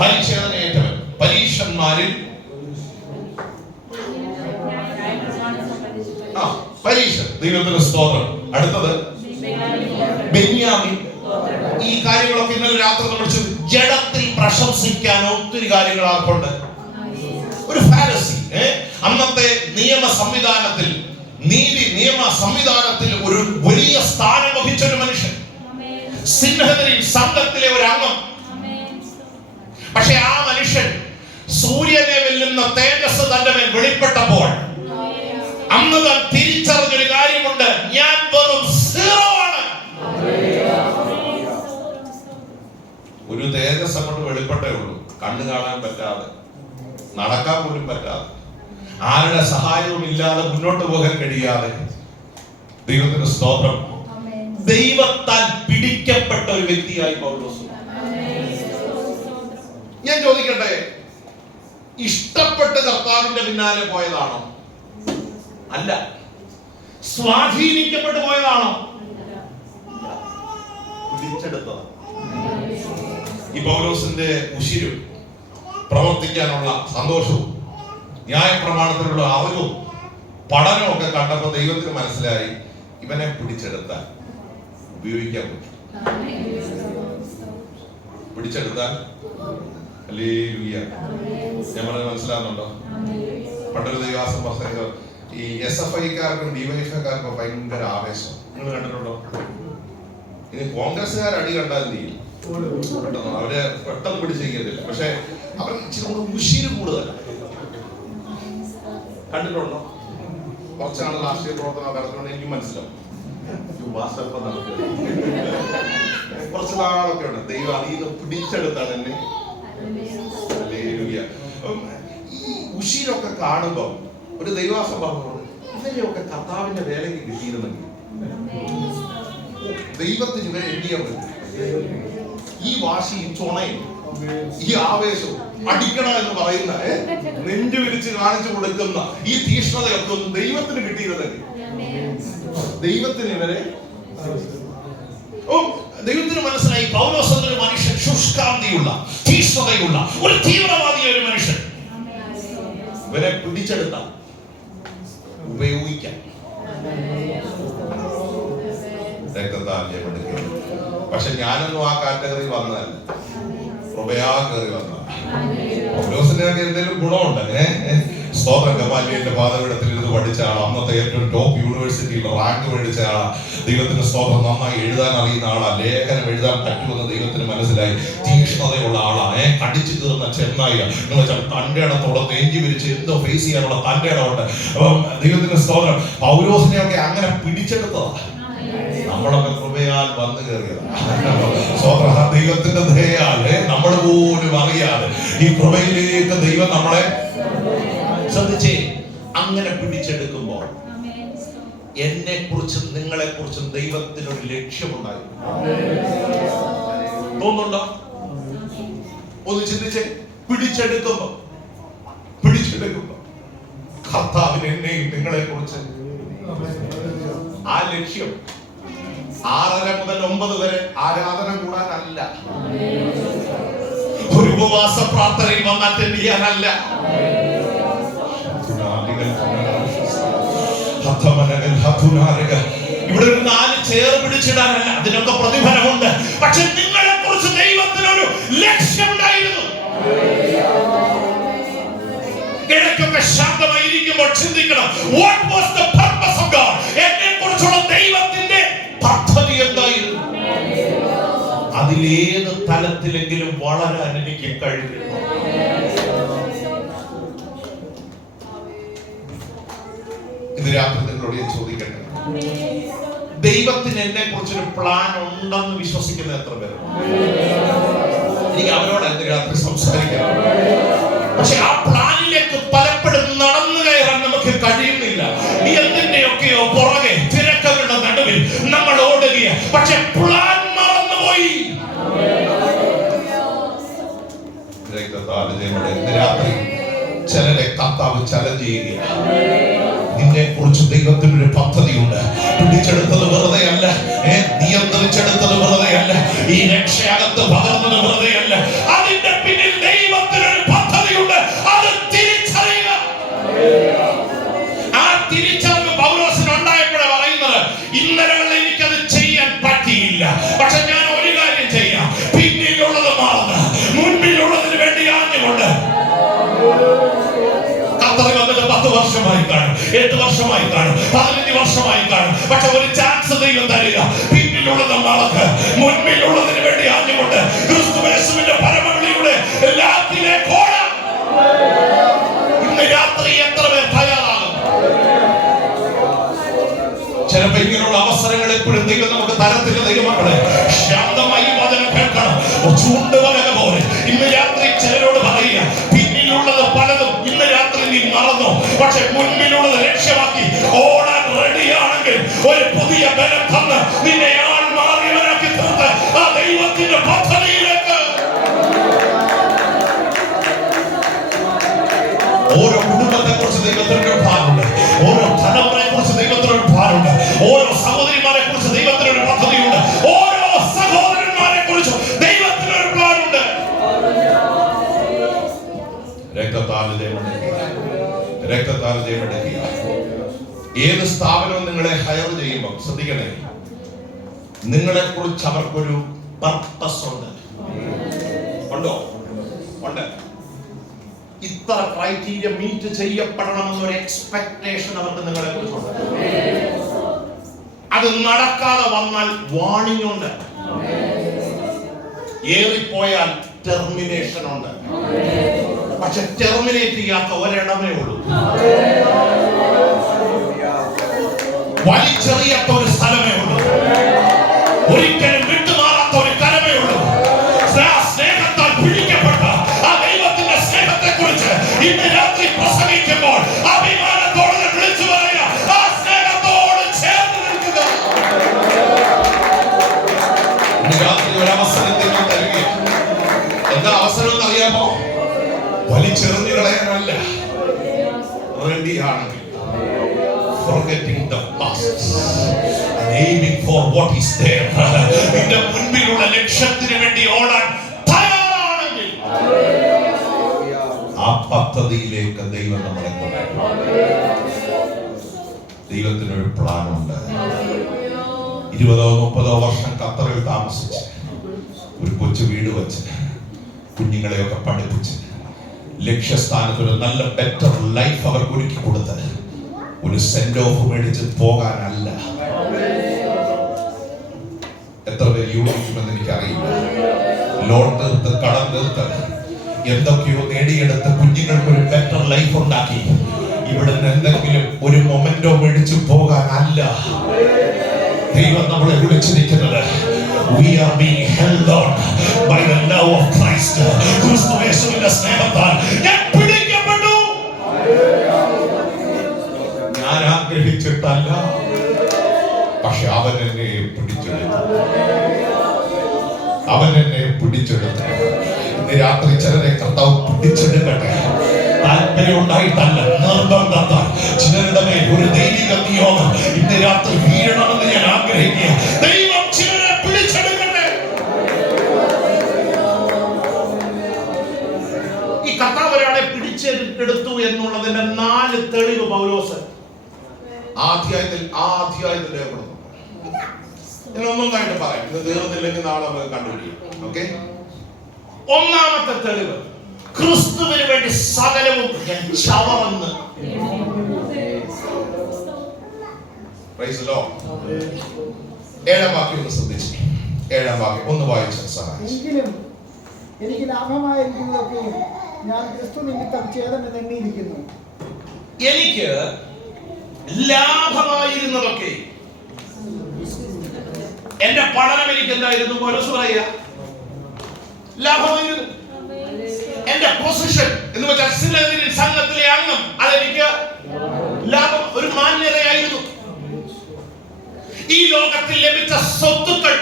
പരിച്ഛേദനയേറ്റവൻ, പരീക്ഷന്മാരിൽ പരീക്ഷ. ദൈവത്തിന്റെ സ്തോത്രം. അടുത്തത് ബെന്യാമിൻ. ഈ കാര്യങ്ങളൊക്കെ ഇന്നലെ രാത്രി നമ്മൾ ജഡത്തിൽ പ്രശംസിക്കാൻ ഒത്തിരി കാര്യങ്ങൾ ആർക്കുണ്ട്? ഒരു ഫാരിസി, അന്നത്തെ നിയമ സംവിധാനത്തിൽ, നീതി നിയമ സംവിധാനത്തിൽ ഒരു വലിയ സ്ഥാനം വഹിച്ച ഒരു മനുഷ്യൻ, സിൻഹദരിൻ സംഘത്തിലെ ഒരു അംഗം. പക്ഷെ ആ മനുഷ്യൻ സൂര്യനെ വെല്ലുന്ന തേജസ് തന്റെ മേൽ വെളിപ്പെട്ടപ്പോൾ അന്ന് താൻ തിരിച്ചറിഞ്ഞൊരു കാര്യമുണ്ട്: ഞാൻ വെറും സീറോ ആണ്. ഒരു തേജസ് അങ്ങോട്ട് വെളിപ്പെട്ടേ ഉള്ളൂ. കണ്ണു കാണാൻ പറ്റാതെ, നടക്കാൻ പോലും പറ്റാതെ, ആരുടെ സഹായവും ഇല്ലാതെ മുന്നോട്ട് പോകാൻ കഴിയാതെ, ദൈവത്തിന്റെ സ്തോത്രം, ദൈവത്താൽ പിടിക്കപ്പെട്ട ഒരു വ്യക്തിയായി പൗലോസ്. ഞാൻ ചോദിക്കട്ടെ, ഇഷ്ടപ്പെട്ട് കർത്താവിന്റെ പിന്നാലെ പോയതാണോ? അല്ല. സ്വാധീനിക്കപ്പെട്ടു പോയതാണോ? പിടിച്ചെടുത്തത്. ഈ പൗലോസിന്റെ ഉശിരും പ്രവർത്തിക്കാനുള്ള സന്തോഷവും ന്യായപ്രമാണത്തിലുള്ള അറിവും പഠനവും ഒക്കെ കണ്ടപ്പോൾ ദൈവത്തിന് മനസ്സിലായി, ഇവനെ പിടിച്ചെടുത്താൽ ഉപയോഗിക്കാൻ പറ്റും. പിടിച്ചെടുത്താൽ ഞമ്മളെ മനസ്സിലാകുന്നുണ്ടോ? പണ്ടൊരു ദൈവാസം പറഞ്ഞത്, ഈ SFIക്കാർക്കും DYFIക്കാർക്കും ഭയങ്കര ആവേശം. നിങ്ങൾ കണ്ടിട്ടുണ്ടോ? ഇനി കോൺഗ്രസ്സുകാർ അടി കണ്ടാൽ എന്ത് ചെയ്യും? പെട്ടെന്ന് അവരെ പെട്ടെന്ന് പിടിച്ചിരിക്കത്തില്ല. പക്ഷെ അവർ ഇച്ചിരി കൂടെ ഉശിര് കൂടുതലാണ്. കണ്ടിട്ടുണ്ടോ? കുറച്ചാണ് രാഷ്ട്രീയ പ്രവർത്തനം നടത്തുന്നത്. എനിക്ക് മനസ്സിലാവും. കുറച്ച് നാളൊക്കെ ഉണ്ട്. ദൈവം അതിന്ന് പിടിച്ചെടുത്താണ് എന്നെ. ഈ ഉശിരൊക്കെ കാണുമ്പോ ഒരു ദൈവാസം പറഞ്ഞു, ഇവരെയൊക്കെ കർത്താവിന്റെ വേലയ്ക്ക് കിട്ടിയിരുന്നെങ്കിൽ ദൈവത്തിന് ഇവരെ എന്ത് ചെയ്യാൻ പറ്റും? ഈ വാശിയും ചുണയും ഈ ആവേശവും അടിക്കണം എന്ന് പറയുന്ന, നെഞ്ചു വിരിച്ച് കാണിച്ചു കൊടുക്കുന്ന ഈ തീഷ്ണതയൊക്കെ ഒന്നും ദൈവത്തിന് കിട്ടിയിരുന്നെങ്കിൽ, ദൈവത്തിന് ഇവരെ ദൈവത്തിന് മനസ്സിലായി, പൗലോസ് എന്നൊരു മനുഷ്യൻ ശുഷ്കാന്തിയുള്ള, തീഷ്ണതയുള്ള, ഒരു തീവ്രവാദിയായ ഒരു മനുഷ്യൻ. ഇവരെ പിടിച്ചെടുത്ത ഉപയോഗിക്കാൻ പക്ഷെ ഞാനൊന്നും ആ കാറ്റഗറി വന്നതല്ല, കൃപയാ കയറി വന്നതാണ്. പൗലോസിന്റെ എന്തെങ്കിലും ഗുണമുണ്ട്. സ്തോത്രം. ഗമാലിയലിന്റെ പാതപീഠത്തിൽ ഇരുന്ന് പഠിച്ച ആളാ, അന്നത്തെ ഏറ്റവും ടോപ്പ് യൂണിവേഴ്സിറ്റിയിൽ റാങ്ക് മേടിച്ച ആളാ, ദൈവത്തിന്റെ സ്തോത്രം നന്നായി എഴുതാൻ അറിയുന്ന ആളാ, ലേഖനം എഴുതാൻ പറ്റുമെന്ന് ദൈവത്തിന് മനസ്സിലായി, തീക്ഷ്ണതയുള്ള ആളാ, കടിച്ചു തീർന്ന ചെന്നായി എന്ന് വെച്ചാൽ തന്റെ ഇടത്തോടെ നെഞ്ചി വിരിച്ച് എന്തോ ഫേസ് ചെയ്യാനുള്ള തന്റെ ഇടമുണ്ട്. അപ്പം ദൈവത്തിന്റെ സ്തോത്രം, പൗലോസിനെയൊക്കെ അങ്ങനെ പിടിച്ചെടുത്തതാ. നമ്മളൊക്കെ കൃപയാൽ വന്നു കയറിയതാണ്. ദൈവത്തിന്റെ ദയയാൽ നമ്മൾ പോലും അറിയാതെ ഈ കൃപയിലേക്ക് ദൈവം നമ്മളെ ശ്രദ്ധിച്ചേ. അങ്ങനെ പിടിച്ചെടുക്കുമ്പോൾ ആമേൻ. എന്നെ കുറിച്ചും നിങ്ങളെ കുറിച്ചും ദൈവത്തിനൊരു ലക്ഷ്യമുണ്ടായിരുന്നു. തോന്നുന്നുണ്ടോ? ഒന്ന് ചിന്തിച്ചേ. പിടിച്ചെടുക്കുമ്പോ കർത്താവിന് എന്നെയും നിങ്ങളെ കുറിച്ച് ആ ലക്ഷ്യം 6:30 മുതൽ 9 വരെ ആരാധന കൂടാനല്ല, ഒരു ഉപവാസ പ്രാർത്ഥനയിൽ വന്ന് അറ്റൻഡ് ചെയ്യാനല്ല, ഇവിടെ ഒരു 4 ചെയർ പിടിച്ചിടാനല്ല. അതിനൊക്കെ പ്രതിഫലമുണ്ട്. പക്ഷെ നിങ്ങളെ കുറിച്ച് ദൈവത്തിനൊരു ലക്ഷ്യമുണ്ടായിരുന്നു. ഇടയ്ക്കൊക്കെ ശാന്തമായിരിക്കുമ്പോൾ ചിന്തിക്കണം, what was the purpose of God? എന്നെ കുറിച്ചുള്ള ദൈവത്തിന്റെ പദ്ധതി എന്തായിരുന്നു? അതിലേത് തലത്തിലെങ്കിലും വളരാൻ എനിക്ക് കഴിയും. ഇത് രാത്രി നിങ്ങളോട് ഞാൻ ചോദിക്കട്ടെ, ദൈവത്തിന് എന്നെ കുറിച്ചൊരു പ്ലാൻ ഉണ്ടെന്ന് വിശ്വസിക്കുന്ന എത്ര പേര്? എനിക്ക് അവരോട് ഇന്ന് രാത്രി സംസാരിക്കണം. പക്ഷെ ആ പ്ലാനിലേക്ക് പലപ്പോഴും നടന്നു കയറാൻ നമുക്ക് കഴിയുന്നില്ല. എന്തിന്റെയൊക്കെയോ പുറകെ തിരക്കുകളുടെ നടുവിൽ നമ്മൾ ഓടുകയ, പക്ഷെ പ്ലാൻ മറന്നുപോയി. ഇന്ന് രാത്രി ചിലരെ കർത്താവ് ചലഞ്ച് ചെയ്യുകയാണ്. നിന്നെ കുറിച്ച് ദൈവത്തിനൊരു പദ്ധതിയുണ്ട്. പിടിച്ചെടുത്തത് വെറുതെയല്ല, നിയന്ത്രിച്ചെടുത്തത് വെറുതെയല്ല, ഈ രക്ഷയകത്ത് പകർന്നത് വെറുതെയല്ല. അതിന്റെ പിന്നിൽ ദൈവത്തിനൊരു പദ്ധതിയുണ്ട്. അത് തിരിച്ചറിയുക. ആ തിരിച്ചറിവ് പൗലോസിന് ഉണ്ടായപ്പോഴാണ് പറയുന്നത്, ഇന്നലെ എനിക്കത് ചെയ്യാൻ പറ്റിയില്ല, പക്ഷെ ഞാൻ ഒരു കാര്യം ചെയ്യാം, പിന്നിലുള്ളത് മാറുന്ന മുൻപിലുള്ളതിന് വേണ്ടി ആഞ്ഞുകൊണ്ട്. ഖത്തറിൽ വന്നിട്ട് 10 വർഷമായി കാണും, 8 വർഷമായി കാണും, 15 വർഷമായി കാണും. പക്ഷെ ഒരു ചാൻസ് ദൈവം തരിക. പിന്നിലുള്ളത് മറന്ന് മുൻപിലുള്ളതിന് വേണ്ടി ആഞ്ഞുകൊണ്ട് ക്രിസ്തുയേശുവിന്റെ പരമവിളിയുടെ ലാത്തിലേക്ക് ഓടാം. ഇന്ന് രാത്രി എത്ര പേർ തയ്യാറാകും? ചിലപ്പോ ഇങ്ങനെയുള്ള അവസരങ്ങൾ എപ്പോഴും ദൈവം നമുക്ക് തരത്തില്ല. ദൈവമക്കളെ, ശാന്തമായി വചനം കേൾക്കണം. ചൂണ്ടുവലക പോലെ ഇന്ന് രാത്രി ചിലരോട് പറയുക, പിന്നിലുള്ളത് പലതും ഇന്ന് രാത്രി നീ മറന്നു, പക്ഷെ മുൻപിലുള്ളത് ലക്ഷ്യമാക്കി ഓടാൻ റെഡിയാണെങ്കിൽ ഒരു പുതിയ ബലം തന്ന് നിന്നെ ആൾ മാറിയവരാക്കി തീർത്ത് ആ ദൈവത്തിന്റെ പദ്ധതിയിലേക്ക്. ഓരോ കുടുംബത്തെ കുറിച്ച് ദൈവത്തിനൊരു പ്ലാനുണ്ട്. ഓരോ തലമുറയെ കുറിച്ച് ദൈവത്തിനൊരു പ്ലാനുണ്ട്. ഓരോ സഹോദരിമാരെ കുറിച്ച് ദൈവത്തിനൊരു പദ്ധതിയുണ്ട്. ഓരോ സഹോദരന്മാരെ കുറിച്ച് ദൈവത്തിനൊരു പ്ലാനുണ്ട്. രക്തത്താൽ ജയമെടുക്കുക. ഏത് സ്ഥാപനവും നിങ്ങളെ ഹയർ ചെയ്യുമ്പോൾ ശ്രദ്ധിക്കണേ, നിങ്ങളെ കുറിച്ച് അവർക്കൊരു പർപ്പസ് ഉണ്ട്. ഉണ്ടോ? ഉണ്ട്. ഇത്ര ക്രൈറ്റീരിയ മീറ്റ് ചെയ്യപ്പെടണമെന്നൊരു എക്സ്പെക്ടേഷൻ അവർക്ക് നിങ്ങളെ കുറിച്ചുണ്ട്. അത് നടക്കാതെ വന്നാൽ വാണിംഗ് ഉണ്ട്. ഏറിപ്പോയാൽ ടെർമിനേഷൻ ഉണ്ട്. പക്ഷെ ടെർമിനേറ്റ് ചെയ്യാത്ത ഒരിടമേ ഉള്ളൂ. വലിച്ചെറിയാത്ത ഒരു സ്ഥലമേ ഉള്ളൂ. ഒരിക്കലും വിട്ടുമാറാത്ത ഒരു കരമേ ഉള്ളൂ. സ്നേഹത്താൽ പിടിക്കപ്പെട്ട ആ ദൈവത്തിന്റെ സ്നേഹത്തെ കുറിച്ച് ഇന്ന് രാത്രി പ്രസംഗിക്കുമ്പോൾ അഭിമാനത്തോടെ വിളിച്ചു പറയുക, ആ സ്നേഹത്തോട് ചേർന്ന് നിൽക്കുക. രാത്രി ഒരു അവസരത്തിൽ തരികയാണ്. എന്താ അവസരം എന്ന് അറിയാമോ? വലിച്ചെറിഞ്ഞു കളയാനല്ല, റെഡിയാണെങ്കിൽ forgetting the past and aiming for what is there. നിന്റെ മുൻപിലുള്ള ലക്ഷ്യത്തിന് വേണ്ടി ഓടാൻ തയ്യാറാണെങ്കിൽ ആ പദ്ധതിയിലേക്ക് ദൈവം നമ്മളെ കൊണ്ടുപോകും. ദൈവത്തിനൊരു പ്ലാനുണ്ട്. 20-30 വർഷം ഖത്തറിൽ താമസിച്ച് ഒരു കൊച്ചു വീട് വെച്ച് കുഞ്ഞുങ്ങളെയൊക്കെ പഠിപ്പിച്ച് ലക്ഷ്യസ്ഥാനത്ത് ഒരു നല്ല ബെറ്റർ ലൈഫ് അവർക്ക് ഒരുക്കി കൊടുത്തത് ഒരു സെൻഡ് ഓഫ് മേടിച്ച് പോകാനല്ല. എത്ര പേര് യോജിക്കുമെന്ന് എനിക്കറിയില്ല. ലോൺ തീർത്ത്, കടം തീർത്ത്, എന്തൊക്കെയോ നേടിയെടുത്ത് കുഞ്ഞുങ്ങൾക്ക് ഒരു ബെറ്റർ ലൈഫ് ഉണ്ടാക്കി ഇവിടുന്ന് എന്തെങ്കിലും ഒരു മൊമെന്റോ മേടിച്ചു പോകാനല്ല ദൈവം നമ്മളെ വിളിച്ചിരിക്കുന്നത്. We are being held on by the love of Christ. ക്രിസ്തുയേശുവിന്റെ സ്നേഹത്താൽ ഞാൻ പിടിക്കപ്പെട്ടു. അവനെന്നെ പിടിച്ചെടുത്തു. ഇന്ന് രാത്രി ചിലരെ കർത്താവ് പിടിച്ചെടുക്കട്ടെ. താല്പര്യം ഉണ്ടായിട്ടല്ല, നിർബന്ധത്താൽ ചിലരുടെ മേൽ ഒരു ദൈവിക നിയോഗം ഇന്ന് രാത്രി വീഴണമെന്ന് ഞാൻ ആഗ്രഹിക്കുക. ദൈവം ചിലരെ പിടിച്ചെടുക്കട്ടെ. ഈ കർത്താവ് ഒരാളെ പിടിച്ചെടുത്തു എന്നുള്ളതിന്റെ 4 തെളിവ് പൗലോസ് ആ അധ്യായത്തിൽ രേഖപ്പെടുന്നു. ഞാൻ ഒന്നൊന്നായിട്ട് പറയാം, ഇത് തീർന്നില്ലെങ്കിൽ നാളെ നമുക്ക് കണ്ടുപിടിക്കാം. ഓക്കെ, ഒന്നാമത്തെ തെളിവ്, ക്രിസ്തുവിന് വേണ്ടി സകലവും ഞാൻ ചവറന്ന്. Praise the Lord. 7-ാം വാക്യം ഒന്ന് ശ്രദ്ധിച്ചു. 7-ാം വാക്യം ഒന്ന് വായിച്ച് സഹായിച്ചു. എങ്കിലും എനിക്ക് ലാഭമായിരിക്കുന്നതൊക്കെ ഞാൻ ക്രിസ്തു നിമിത്തം ഛേദമെന്ന് എണ്ണിയിരിക്കുന്നു. എനിക്ക് ലാഭമായിരുന്നതൊക്കെ, എന്റെ പഠനം എനിക്ക് എന്തായിരുന്നു? പൗലോസ് പറയുക, ലാഭമായിരുന്നു. എന്റെ പൊസിഷൻ എന്ന് വെച്ചാൽ സംഘത്തിലെ അംഗം, അതെനിക്ക് ലാഭം, ഒരു മാന്യതയായിരുന്നു. ഈ ലോകത്തിൽ ലഭിച്ച സ്വത്തുക്കൾ,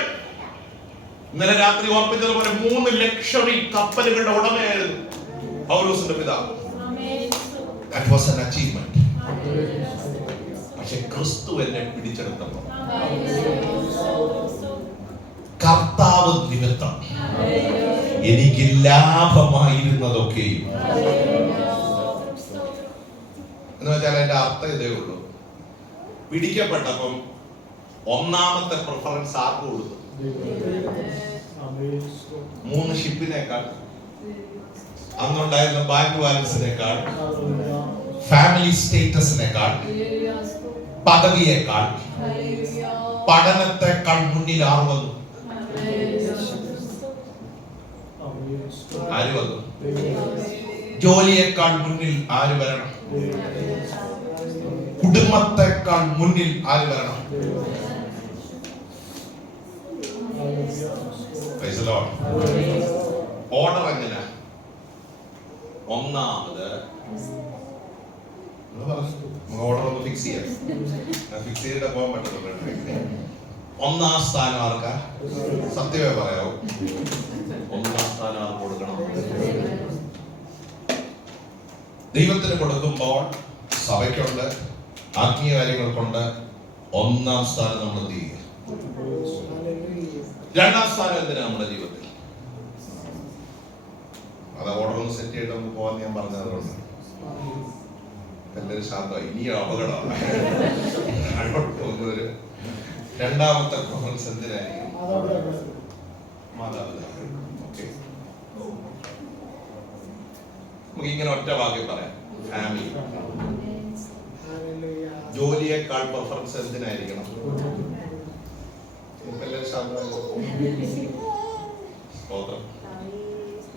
ഇന്നലെ രാത്രി ഓർപ്പിച്ചതുപോലെ 3 ലക്ഷറി കപ്പലുകളുടെ ഉടമയായിരുന്നു പൗലോസിന്റെ പിതാവ്. That was an achievement. പക്ഷെ ക്രിസ്തു എന്നെ പിടിച്ചെടുത്തപ്പോൾ കർത്താവ് നിമിത്തം എനിക്ക് ലാഭമായിരുന്നതൊക്കെയും, എന്ന് വെച്ചാൽ എന്റെ അർത്ഥം ഇതേ ഉള്ളൂ. പിടിക്കപ്പെട്ടപ്പം ഒന്നാമത്തെ പ്രിഫറൻസ് ആർക്ക് കൊടുത്തു? 3 ഷിപ്പിനേക്കാൾ, അന്നുണ്ടായിരുന്ന ബാങ്ക് ബാലൻസിനേക്കാൾ, ഫാമിലി സ്റ്റേറ്റസിനേക്കാൾ, പദവിയേക്കാൾ, പഠനത്തെക്കാൾ മുന്നിൽ ആര് വന്നു? ആര് വന്നു? ജോലിയേക്കാൾ മുന്നിൽ ആര് വരണം? കുടുംബത്തെക്കാൾ മുന്നിൽ ആര് വരണം? ഓർഡർ എങ്ങനെ? ഒന്നാമത് ഓർഡർ ഒന്ന് ഫിക്സ് ചെയ്യാം. ഫിക്സ് ചെയ്തിട്ട് പോകാൻ പറ്റുന്നുണ്ട്. 1-ാം സ്ഥാനം ആർക്കാ? സത്യമേ പറയാവൂ. 1-ാം സ്ഥാനം ആർക്ക് കൊടുക്കണം? ദൈവത്തിന് കൊടുക്കുമ്പോൾ സഭയ്ക്കുണ്ട്, ആത്മീയ കാര്യങ്ങൾക്കുണ്ട്. 1-ാം സ്ഥാനം നമ്മൾ എന്ത് ചെയ്യുക? 2-ാം സ്ഥാനം എന്തിനാ നമ്മുടെ ജീവിതത്തിൽ? അത് ഓർഡർ ഒന്ന് സെറ്റ് ചെയ്തിട്ട് നമുക്ക് പോകാൻ ഞാൻ പറഞ്ഞതുകൊണ്ട് എല്ലാവരും ശാന്തമായി. ഇനി അപകടമാണ്. 2-ാമത്തെ പ്രിഫറൻസ് എന്തിനായിരിക്കും? മാതാപിതാക്കൾ. ഓക്കെ, നമുക്ക് ഇങ്ങനെ ഒറ്റ വാക്യം പറയാം, ഫാമിലി. ജോലിയേക്കാൾ പ്രിഫറൻസ് എന്തിനായിരിക്കണം? എല്ലാവരും ശാന്തമായി. സ്തോത്രം.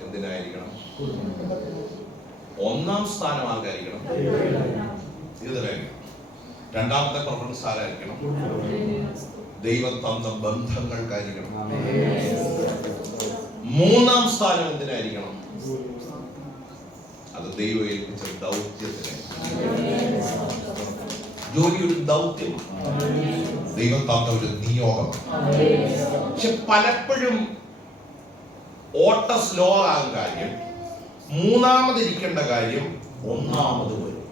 എന്തിനായിരിക്കണം? 1-ാം സ്ഥാനം ആർക്കായിരിക്കണം? ഇതിലായിരിക്കണം. 2-ാമത്തെ പ്രിഫറൻസ് ആരായിരിക്കണം? ദൈവം തന്ന ബന്ധങ്ങൾക്കായിരിക്കണം. 3-ാം സ്ഥാനം എന്തിനായിരിക്കണം? അത് ദൈവം ഏൽപ്പിച്ച ദൗത്യത്തിന്. ജോലി ഒരു ദൗത്യമാണ്, ദൈവം തന്ന ഒരു നിയോഗമാണ്. പക്ഷെ പലപ്പോഴും ഓട്ട സ്ലോ ആകും കാര്യം, 3-ാമതിരിക്കേണ്ട കാര്യം 1-ാമത് വരും.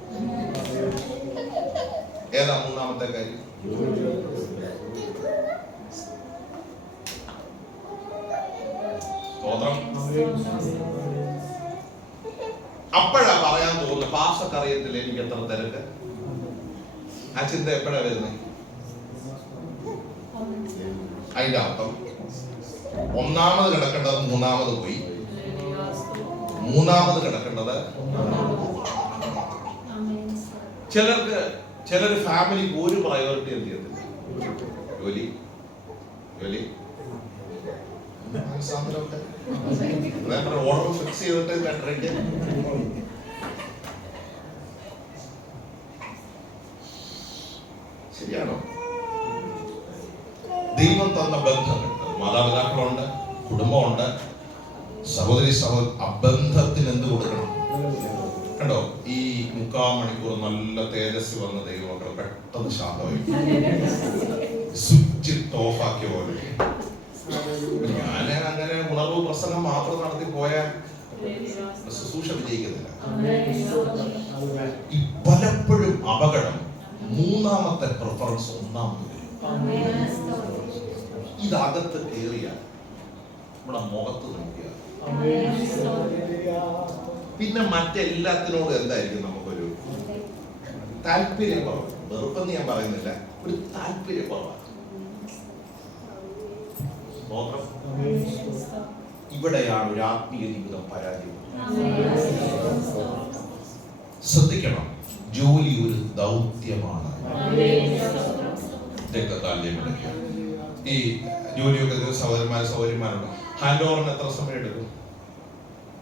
ഏതാ 3-ാമത്തെ കാര്യം? സ്തോത്രം. അപ്പോഴാ പറയാൻ തോന്നുന്നു, പാസ്റ്റർക്ക് അറിയത്തില്ല എനിക്ക് എത്ര തിരക്ക്. ആ ചിന്ത എപ്പോഴാ വരുന്നത്? അതിന്റെ അർത്ഥം 1-ാമത് കിടക്കേണ്ടത് 3-ാമത് പോയി, 3-ാമത് കിടക്കേണ്ടത്. ചിലര് ഫാമിലിക്ക് ഒരു പ്രയോറിറ്റി എന്ത് ചെയ്യത്തില്ല. ജോലി ജോലി ഓർഡർ ഫിക്സ് ചെയ്തിട്ട് ശരിയാണോ? ദൈവം തന്ന ബന്ധങ്ങൾ, മാതാപിതാക്കളുണ്ട്, കുടുംബമുണ്ട്, സഹോദരി ആ ബന്ധത്തിന് എന്ത് കൊടുക്കണം? കണ്ടോ, ഈ 3/4 മണിക്കൂർ നല്ല തേജസ് വന്ന ദൈവമക്കൾ പെട്ടെന്ന് ശാന്തമായി, സ്വിച്ച് ഓഫ് ആക്കിയ പോലെ. ഞാൻ അങ്ങനെ ഉണർവ് പ്രസംഗം മാത്രം നടത്തി പോയാൽ ശുശ്രൂഷ വിജയിക്കുന്നില്ല. ഈ പലപ്പോഴും അപകടം മൂന്നാമത്തെ പ്രിഫറൻസ് ഒന്നാമത് വരും. ഇതകത്ത് കയറിയാൽ നമ്മുടെ മുഖത്ത് നോക്കിയാൽ പിന്നെ മറ്റെല്ലാത്തിനോടും എന്തായിരിക്കും നമുക്കൊരു താല്പര്യക്കുറവ്. വെറുപ്പെന്ന് ഞാൻ പറയുന്നില്ല, ഒരു താല്പര്യക്കുറവാണ്. ഇവിടെയാണ് ഒരു ആത്മീയ ജീവിതം പരാജയം. ശ്രദ്ധിക്കണം, ജോലി ഒരു ദൗത്യമാണ്. ഈ ജോലിയൊക്കെ സൗകര്യന്മാരുണ്ട്. ഹാൻഡ് ഓവറിന് എത്ര സമയം എടുക്കും?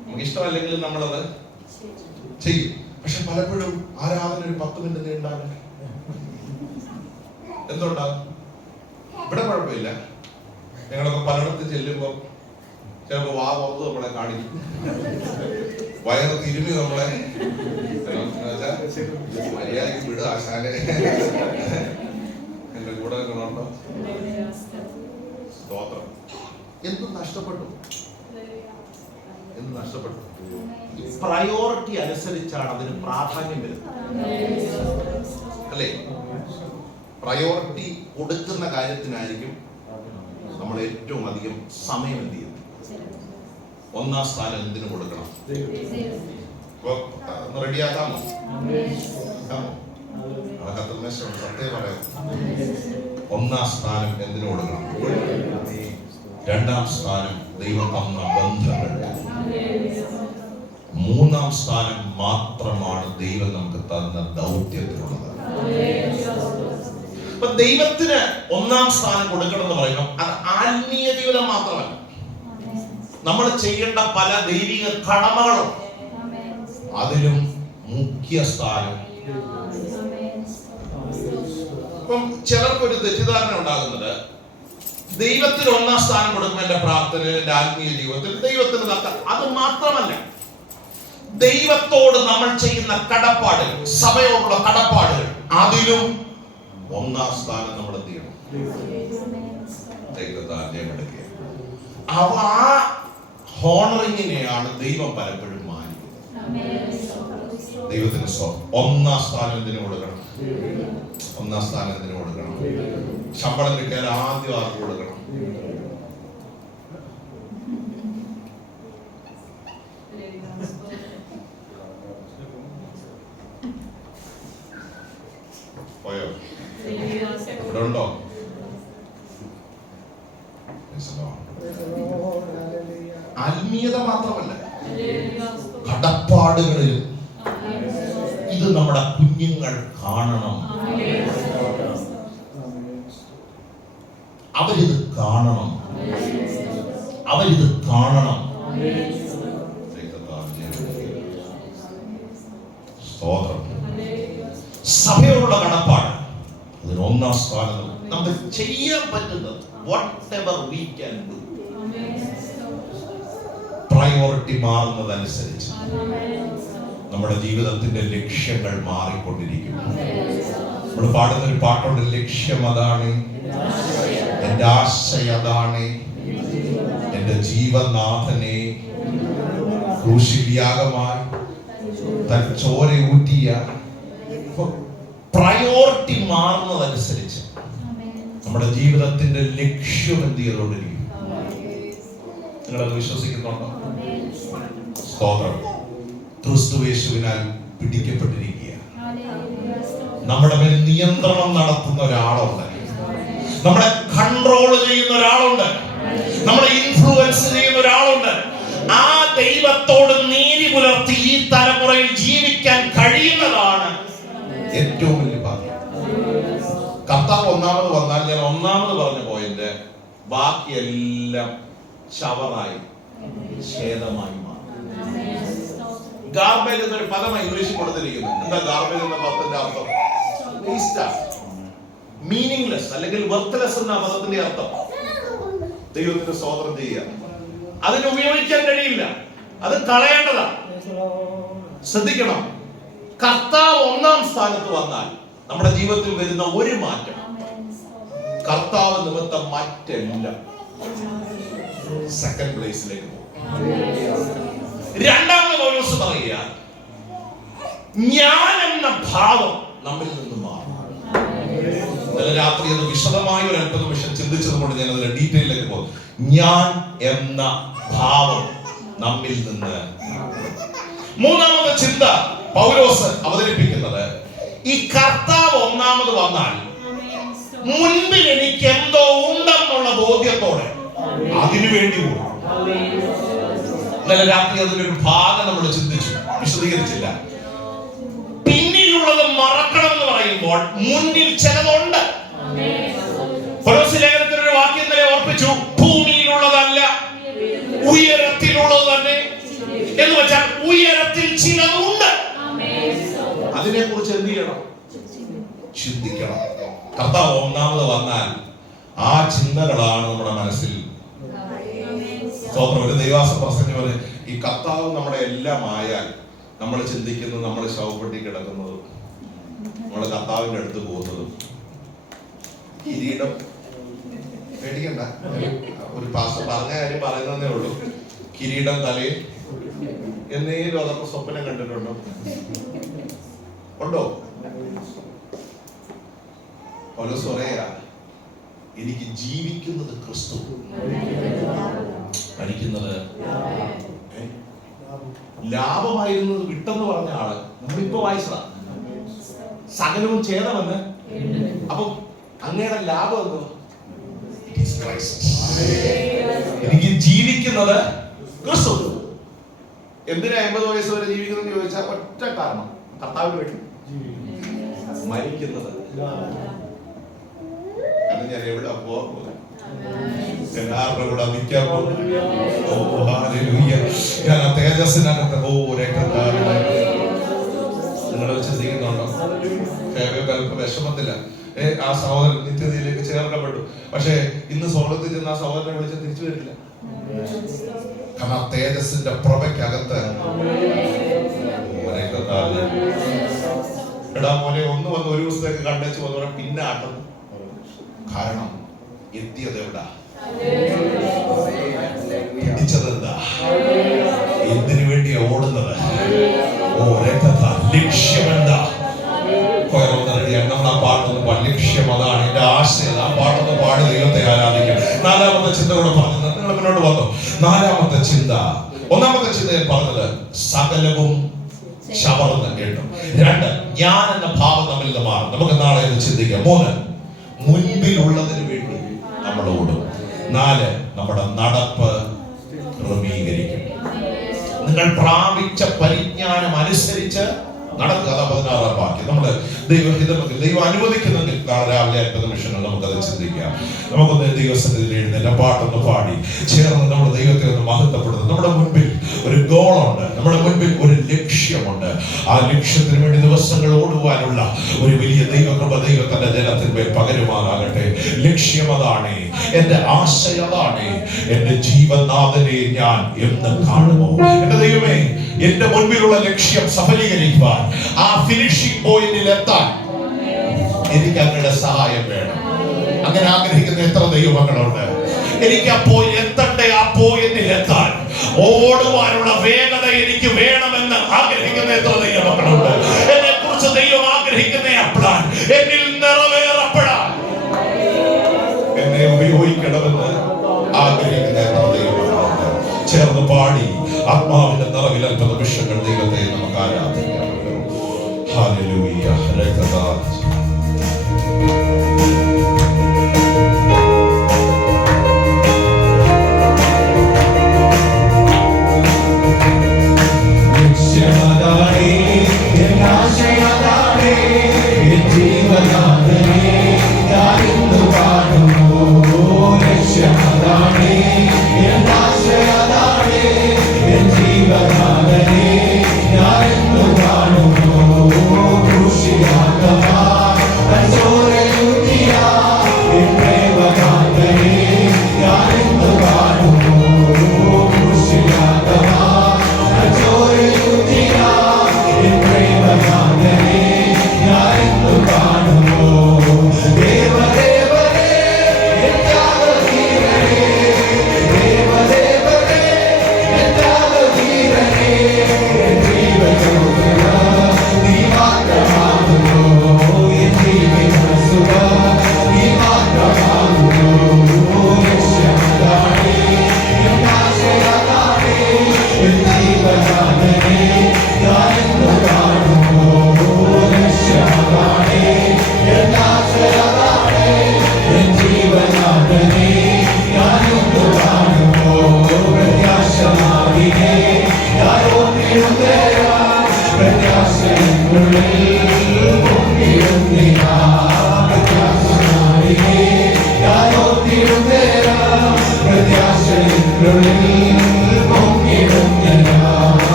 നമുക്ക് ഇഷ്ടമല്ലെങ്കിൽ നമ്മളത് ചെയ്യും. പക്ഷെ പലപ്പോഴും ആരാധന ഒരു 10 മിനിറ്റ് നീണ്ടാകും. എന്തുണ്ടാകും? ഇവിടെ കുഴപ്പമില്ല. ഞങ്ങളൊക്കെ പലയിടത്ത് ചെല്ലുമ്പോൾ ചിലപ്പോൾ വാ പുറത്ത് നമ്മളെ കാണിക്കും, വയറ് തിരുമി നമ്മളെ മര്യാദയ്ക്ക് വിടുക ആശാനെ. എന്റെ കൂടെ ഗുണമുണ്ടോ? സ്തോത്രം. എന്ത് നഷ്ടപ്പെട്ടു? എന്ത് നഷ്ടപ്പെട്ടു? പ്രയോറിറ്റി അനുസരിച്ചാണ് അതിന് പ്രാധാന്യം വരുന്നത്, അല്ലേ? പ്രയോറിറ്റി കൊടുക്കുന്ന കാര്യത്തിനായിരിക്കും നമ്മൾ ഏറ്റവും അധികം സമയം എന്ത് ചെയ്യുന്നത്. ഒന്നാം സ്ഥാനം എന്തിനു കൊടുക്കണം? റെഡിയാക്കാമോ? സത്യം പറയാം. ഒന്നാം സ്ഥാനം എന്തിനു കൊടുക്കണം? രണ്ടാം സ്ഥാനം ദൈവം തന്ന ബന്ധങ്ങൾക്ക്. മൂന്നാം സ്ഥാനം മാത്രമാണ് ദൈവം നമുക്ക് തന്ന ദൗത്യത്തിനുള്ളത്. അപ്പൊ ദൈവത്തിന് ഒന്നാം സ്ഥാനം കൊടുക്കണം എന്ന് പറയുമ്പോൾ അത് ആത്മീയ ജീവിതം മാത്രമല്ല, നമ്മൾ ചെയ്യേണ്ട പല ദൈവിക കടമകളും അതിലും മുഖ്യ സ്ഥാനം. അപ്പം ചിലർക്കൊരു തെറ്റിദ്ധാരണ ഉണ്ടാകുന്നത്, ദൈവത്തിന് ഒന്നാം സ്ഥാനം കൊടുക്കും എന്റെ പ്രാർത്ഥനയിൽ, എന്റെ ആത്മീയ ജീവിതത്തിൽ ദൈവത്തിന് തക്ക. അത് മാത്രമല്ല, ദൈവത്തോട് നമ്മൾ ചെയ്യുന്ന കടപ്പാടുകൾ, സഭയോടുള്ള കടപ്പാടുകൾ, അതിലും ഒന്നാം സ്ഥാനം നമ്മൾ എന്ത് ചെയ്യണം? ആ ഹോണറിങ്ങിനെയാണ് ദൈവം പലപ്പോഴും മാനിക്കുന്നത്. ദൈവത്തിന് ഒന്നാം സ്ഥാനം എന്തിനു കൊടുക്കണം? ഒന്നാം സ്ഥാനം എന്തിനു കൊടുക്കണം? ശമ്പളം കിട്ടിയാൽ ആദ്യം ആർക്ക് കൊടുക്കണം? പോയോ? ഇവിടെ ഉണ്ടോ? ആത്മീയത മാത്രമല്ല, കടപ്പാടുകളിൽ ഇത് നമ്മുടെ കുഞ്ഞുങ്ങൾ കാണണം. അവരിത് കാണണം, അവരിത് കാണണം. സ്തോത്രം. സഭയോടുള്ള കടപ്പാട് അതിന് ഒന്നാം സ്ഥാനം. നമുക്ക് ചെയ്യാൻ പറ്റുന്നത് whatever we can do. Priority മാറുന്നതനുസരിച്ച് നമ്മുടെ ജീവിതത്തിന്റെ ലക്ഷ്യങ്ങൾ മാറിക്കൊണ്ടിരിക്കും. നമ്മൾ പാടുന്നൊരു പാട്ടുണ്ട്, ലക്ഷ്യം അതാണ്, എന്റെ ആശയം അതാണ്, എന്റെ ജീവനാഥനെ ക്രൂശിൽ യാഗമായി തൻ ചോര ഊറ്റിയ. പ്രയോറിറ്റി മാറുന്നതനുസരിച്ച് നമ്മുടെ ജീവിതത്തിന്റെ ലക്ഷ്യം എന്ത് ചെയ്തുകൊണ്ടിരിക്കും. നിങ്ങളത് വിശ്വസിക്കുന്നുണ്ടോ? സ്തോത്രം. ക്രിസ്തുയേശുവിനാൽ പിടിക്കപ്പെട്ടിരിക്കുക. നമ്മുടെ മേൽ നിയന്ത്രണം നടത്തുന്ന ഒരാളുണ്ട്, നമ്മളെ കൺട്രോൾ ചെയ്യുന്ന ഒരാളുണ്ട്, നമ്മളെ ഇൻഫ്ലുവൻസ് ചെയ്യുന്ന ഒരാളുണ്ട്. ആ ദൈവത്തോട് നീതി പുലർത്തി ഈ തലമുറയിൽ ജീവിക്കാൻ കഴിയുന്നതാണ് ഏറ്റവും വലിയ ഭാഗ്യം. കർത്താവ് ഒന്നാമത് വന്നാൽ, ഞാൻ ഒന്നാമത് പറഞ്ഞ പോയിന്റ്, ബാക്കിയെല്ലാം ഷവറായി ഛേദമായി മാറും. ഗാർബേജ് എന്നൊരു പദം ഇംഗ്ലീഷിൽ കൊടുത്തിരിക്കുന്നു. എന്താ ഗാർബേജ് എന്ന പദത്തിന്റെ അർത്ഥം? മീനിങ്ലെസ് അല്ലെങ്കിൽ വർത്ത്ലെസ് എന്ന പദത്തിന്റെ അർത്ഥം. ദൈവത്തിന് സ്തോത്രം ചെയ്യുക. അതിന് ഉപയോഗിക്കാൻ കഴിയില്ല, അത് കളയേണ്ടതാണ്. ശ്രദ്ധിക്കണം, കർത്താവ് ഒന്നാം സ്ഥാനത്ത് വന്നാൽ നമ്മുടെ ജീവിതത്തിൽ വരുന്ന ഒരു മാറ്റം, കർത്താവ് നിമിത്തം മറ്റെല്ലാം സെക്കൻഡ് പ്ലേസിലേക്ക് പോകും. രണ്ടാമത് പൗലോസ് പറയുക, ഞാൻ എന്ന ഭാവം നമ്മിൽ നിന്ന് മാറും. ഇന്നലെ രാത്രി അത് വിശദമായ ഒരു അല്പ നിമിഷം ചിന്തിച്ചത് കൊണ്ട് ഞാൻ അതിന്റെ ഡീറ്റെയിലേക്ക് പോകും. ഞാൻ എന്ന ഭാവം നമ്മിൽ നിന്ന്. മൂന്നാമത്തെ ചിന്ത പൗലോസ് അവതരിപ്പിക്കുന്നത്, ഈ കർത്താവ് ഒന്നാമത് വന്നാൽ മുൻപിൽ എനിക്ക് എന്തോ ഉണ്ടെന്നുള്ള ബോധ്യത്തോടെ അതിനുവേണ്ടി പോകും. ഇന്നലെ രാത്രി അതിലൊരു ഭാഗം നമ്മൾ ചിന്തിച്ചു, വിശദീകരിച്ചില്ല. പിന്നിലുള്ളത് മറക്കണം എന്ന് പറയുമ്പോൾ മുന്നിൽ ചിലതുണ്ട്. പൗലോസ് ലേഖനത്തിൽ ഒരു വാക്യം ഇന്നലെ ഓർപ്പിച്ചു, ഭൂമിയിലുള്ളതല്ല ഉയരത്തിലുള്ളത് തന്നെ. എന്ന് വെച്ചാൽ ഉയരത്തിൽ ചിലതുണ്ട്. അതിനെ കുറിച്ച് എന്ത് ചെയ്യണം? ചിന്തിക്കണം. കർത്താവ് ഒന്നാമത് വന്നാൽ ആ ചിന്തകളാണ് നമ്മുടെ മനസ്സിൽ. സ്തോത്രം. ഒരു ദൈവാസ പ്രസംഗം പോലെ ഈ കർത്താവ് നമ്മുടെ എല്ലാം ആയാൽ നമ്മൾ ചിന്തിക്കുന്നത്, നമ്മൾ ശവപ്പെട്ടി കിടക്കുന്നതും, നമ്മൾ കർത്താവിന്റെ അടുത്ത് പോകുന്നതും, കിരീടം പേടിക്കണ്ട, ഒരു പാസ്റ്റർ പറഞ്ഞ കാര്യം പറയുന്നതേ ഉള്ളൂ. കിരീടം തലയിൽ എന്നേലും അതൊക്കെ സ്വപ്നം കണ്ടിട്ടുണ്ടോ? ഉണ്ടോ? പൗലോസ് പറയാ, എനിക്ക് ജീവിക്കുന്നത് ക്രിസ്തു, മരിക്കുന്നത് ലാഭമായിരുന്നത് വിട്ടെന്ന് പറഞ്ഞ ആള് നമ്മളിപ്പോ വായിച്ചതാ. സകലവും ഛേദമെന്ന്. അപ്പൊ അങ്ങയുടെ ലാഭം എന്തോ? എനിക്ക് ജീവിക്കുന്നത് ക്രിസ്തു. എന്തിനാ 80 വയസ്സ് വരെ ജീവിക്കുന്നത് ചോദിച്ചാൽ ഒറ്റ കാരണം, കർത്താവിന് വേണ്ടി മരിക്കുന്നത്. കാരണം ഞാൻ എവിടെ പോകാൻ പോകുന്നത്, എല്ലാവരുടെ കൂടെ നിൽക്കാൻ പോകുന്നത്. ഞാൻ ആ തേജസ്സിനകത്ത് നിങ്ങൾ ചിന്തിക്കുന്നുണ്ടോ? വിഷമത്തില്ല. ആ സഹോദരൻ നിത്യതയിലേക്ക് ചേർക്കപ്പെട്ടു. പക്ഷേ ഇന്ന് സ്വർഗത്തിൽ ചെന്ന് ആ സഹോദരനെ വിളിച്ചാൽ തിരിച്ചു വരില്ല. കാരണം ആ തേജസ്സിന്റെ പ്രഭയ്ക്കകത്ത് എടാ മോനെ ഒന്ന് വന്ന് ഒരു ദിവസത്തേക്ക് കണ്ടേച്ച് വന്നോടെ പിന്നെ ആട്ടുന്നു. കാരണം എത്തിയത് എവിടാ? പിടിച്ചതെന്താ? എന്തിനു വേണ്ടിയാ ഓടുന്നത്? ലക്ഷ്യമെന്താ? നമ്മൾ ആ പാട്ടൊന്ന് പാടി. ലക്ഷ്യം അതാണ്, എന്റെ ആശയം. ആ പാട്ടൊന്ന് പാടി ദൈവത്തെ ആരാധിക്കാം. നാലാമത്തെ ചിന്ത കൂടെ പറഞ്ഞത് നിങ്ങൾ മുന്നോട്ട് വന്നു. നാലാമത്തെ ചിന്ത, ഒന്നാമത്തെ ചിന്ത ഞാൻ പറഞ്ഞത് സകലവും ശവർന്ന് എണ്ണും. 2, ഞാൻ എന്ന ഭാവം നമ്മിൽ നിന്ന് മാറും. നമുക്ക് നാളെ ഇത് ചിന്തിക്കാം. 3, മുൻപിലുള്ളതിന് വേണ്ടി നമ്മൾ ഓടും. 4, നമ്മുടെ നടപ്പ് ക്രമീകരിക്കും. നിങ്ങൾ പ്രാപിച്ച പരിജ്ഞാനം അനുസരിച്ച് നടക്കുക. 16-ാം വാക്യം. നമ്മുടെ ദൈവഹിതമെങ്കിൽ, ദൈവം അനുവദിക്കുന്നെങ്കിൽ നാളെ രാവിലെ 50 നിമിഷങ്ങൾ നമുക്കത് ചിന്തിക്കാം. നമുക്കൊന്ന് ദൈവസന്നിധിയിൽ എഴുന്നേറ്റ് പാട്ടൊന്ന് പാടി ചേർന്ന് നമ്മുടെ ദൈവത്തെ ഒന്ന് മഹത്വപ്പെടുത്തും. നമ്മുടെ മുൻപിൽ ഒരു ഗോളുണ്ട്, നമ്മുടെ മുൻപിൽ ഒരു ലക്ഷ്യമുണ്ട്. ആ ലക്ഷ്യത്തിന് വേണ്ടി ദിവസങ്ങൾ ഓടുവാനുള്ള ഒരു വലിയ ദൈവകൃപ ദൈവത്തിന്റെ ജനത്തിന്മേൽ പകരുമാറാകട്ടെ. ലക്ഷ്യം അതാണ്, എന്റെ ആശയം അതാണ്. എന്റെ ജീവനാഥനെ ഞാൻ എന്ന് കാണുമോ? എന്റെ ദൈവമേ, എന്റെ മുൻപിലുള്ള ലക്ഷ്യം സഫലീകരിക്കുവാൻ, ആ ഫിനിഷിംഗ് പോയിന്റിൽ എത്താൻ എനിക്ക് അങ്ങയുടെ സഹായം വേണം. അങ്ങനെ ആഗ്രഹിക്കുന്ന എത്ര ദൈവമക്കളുണ്ട്? എനിക്ക് ആ എത്തണ്ടേ, ആ പോയിന്റിൽ എത്താൻ ഓടുവാനുള്ള വേഗത എനിക്ക് വേണമെന്ന് ആഗ്രഹിക്കുന്ന എത്ര ദൈവമക്കളുണ്ട്? എന്നെ കുറിച്ച് ദൈവം ആഗ്രഹിക്കുന്ന അപ്ലാൻ എന്നിൽ നിറവേറപ്പെടാൻ, എന്നെ ഉപയോഗിക്കണമെന്ന് ആഗ്രഹിക്കുന്ന എത്ര ദൈവമക്കളുണ്ട്? ചേർന്ന് പാടി ആത്മാവിന്റെ നിറവിൽ 50 നിമിഷങ്ങൾ ദൈവത്തെ നമുക്ക് ആരാധിക്കാം. ഹല്ലേലൂയ. Gloria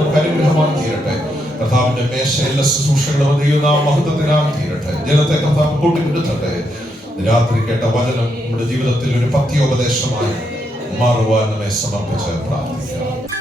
നമുക്ക് അനുഗ്രഹമായി തീരട്ടെ. കർത്താവിന്റെ മേശ എല്ലാ ശുശ്രൂഷകളും ദൈവനാമ മഹത്വത്തിനായി തീരട്ടെ. ജനത്തെ കർത്താവ് കൂട്ടിമുടുത്തട്ടെ. രാത്രി കേട്ട വചനം നമ്മുടെ ജീവിതത്തിൽ ഒരു പത്യോപദേശമായി മാറുവാൻ നമ്മെ സമർപ്പിച്ച് പ്രാർത്ഥിക്കാം.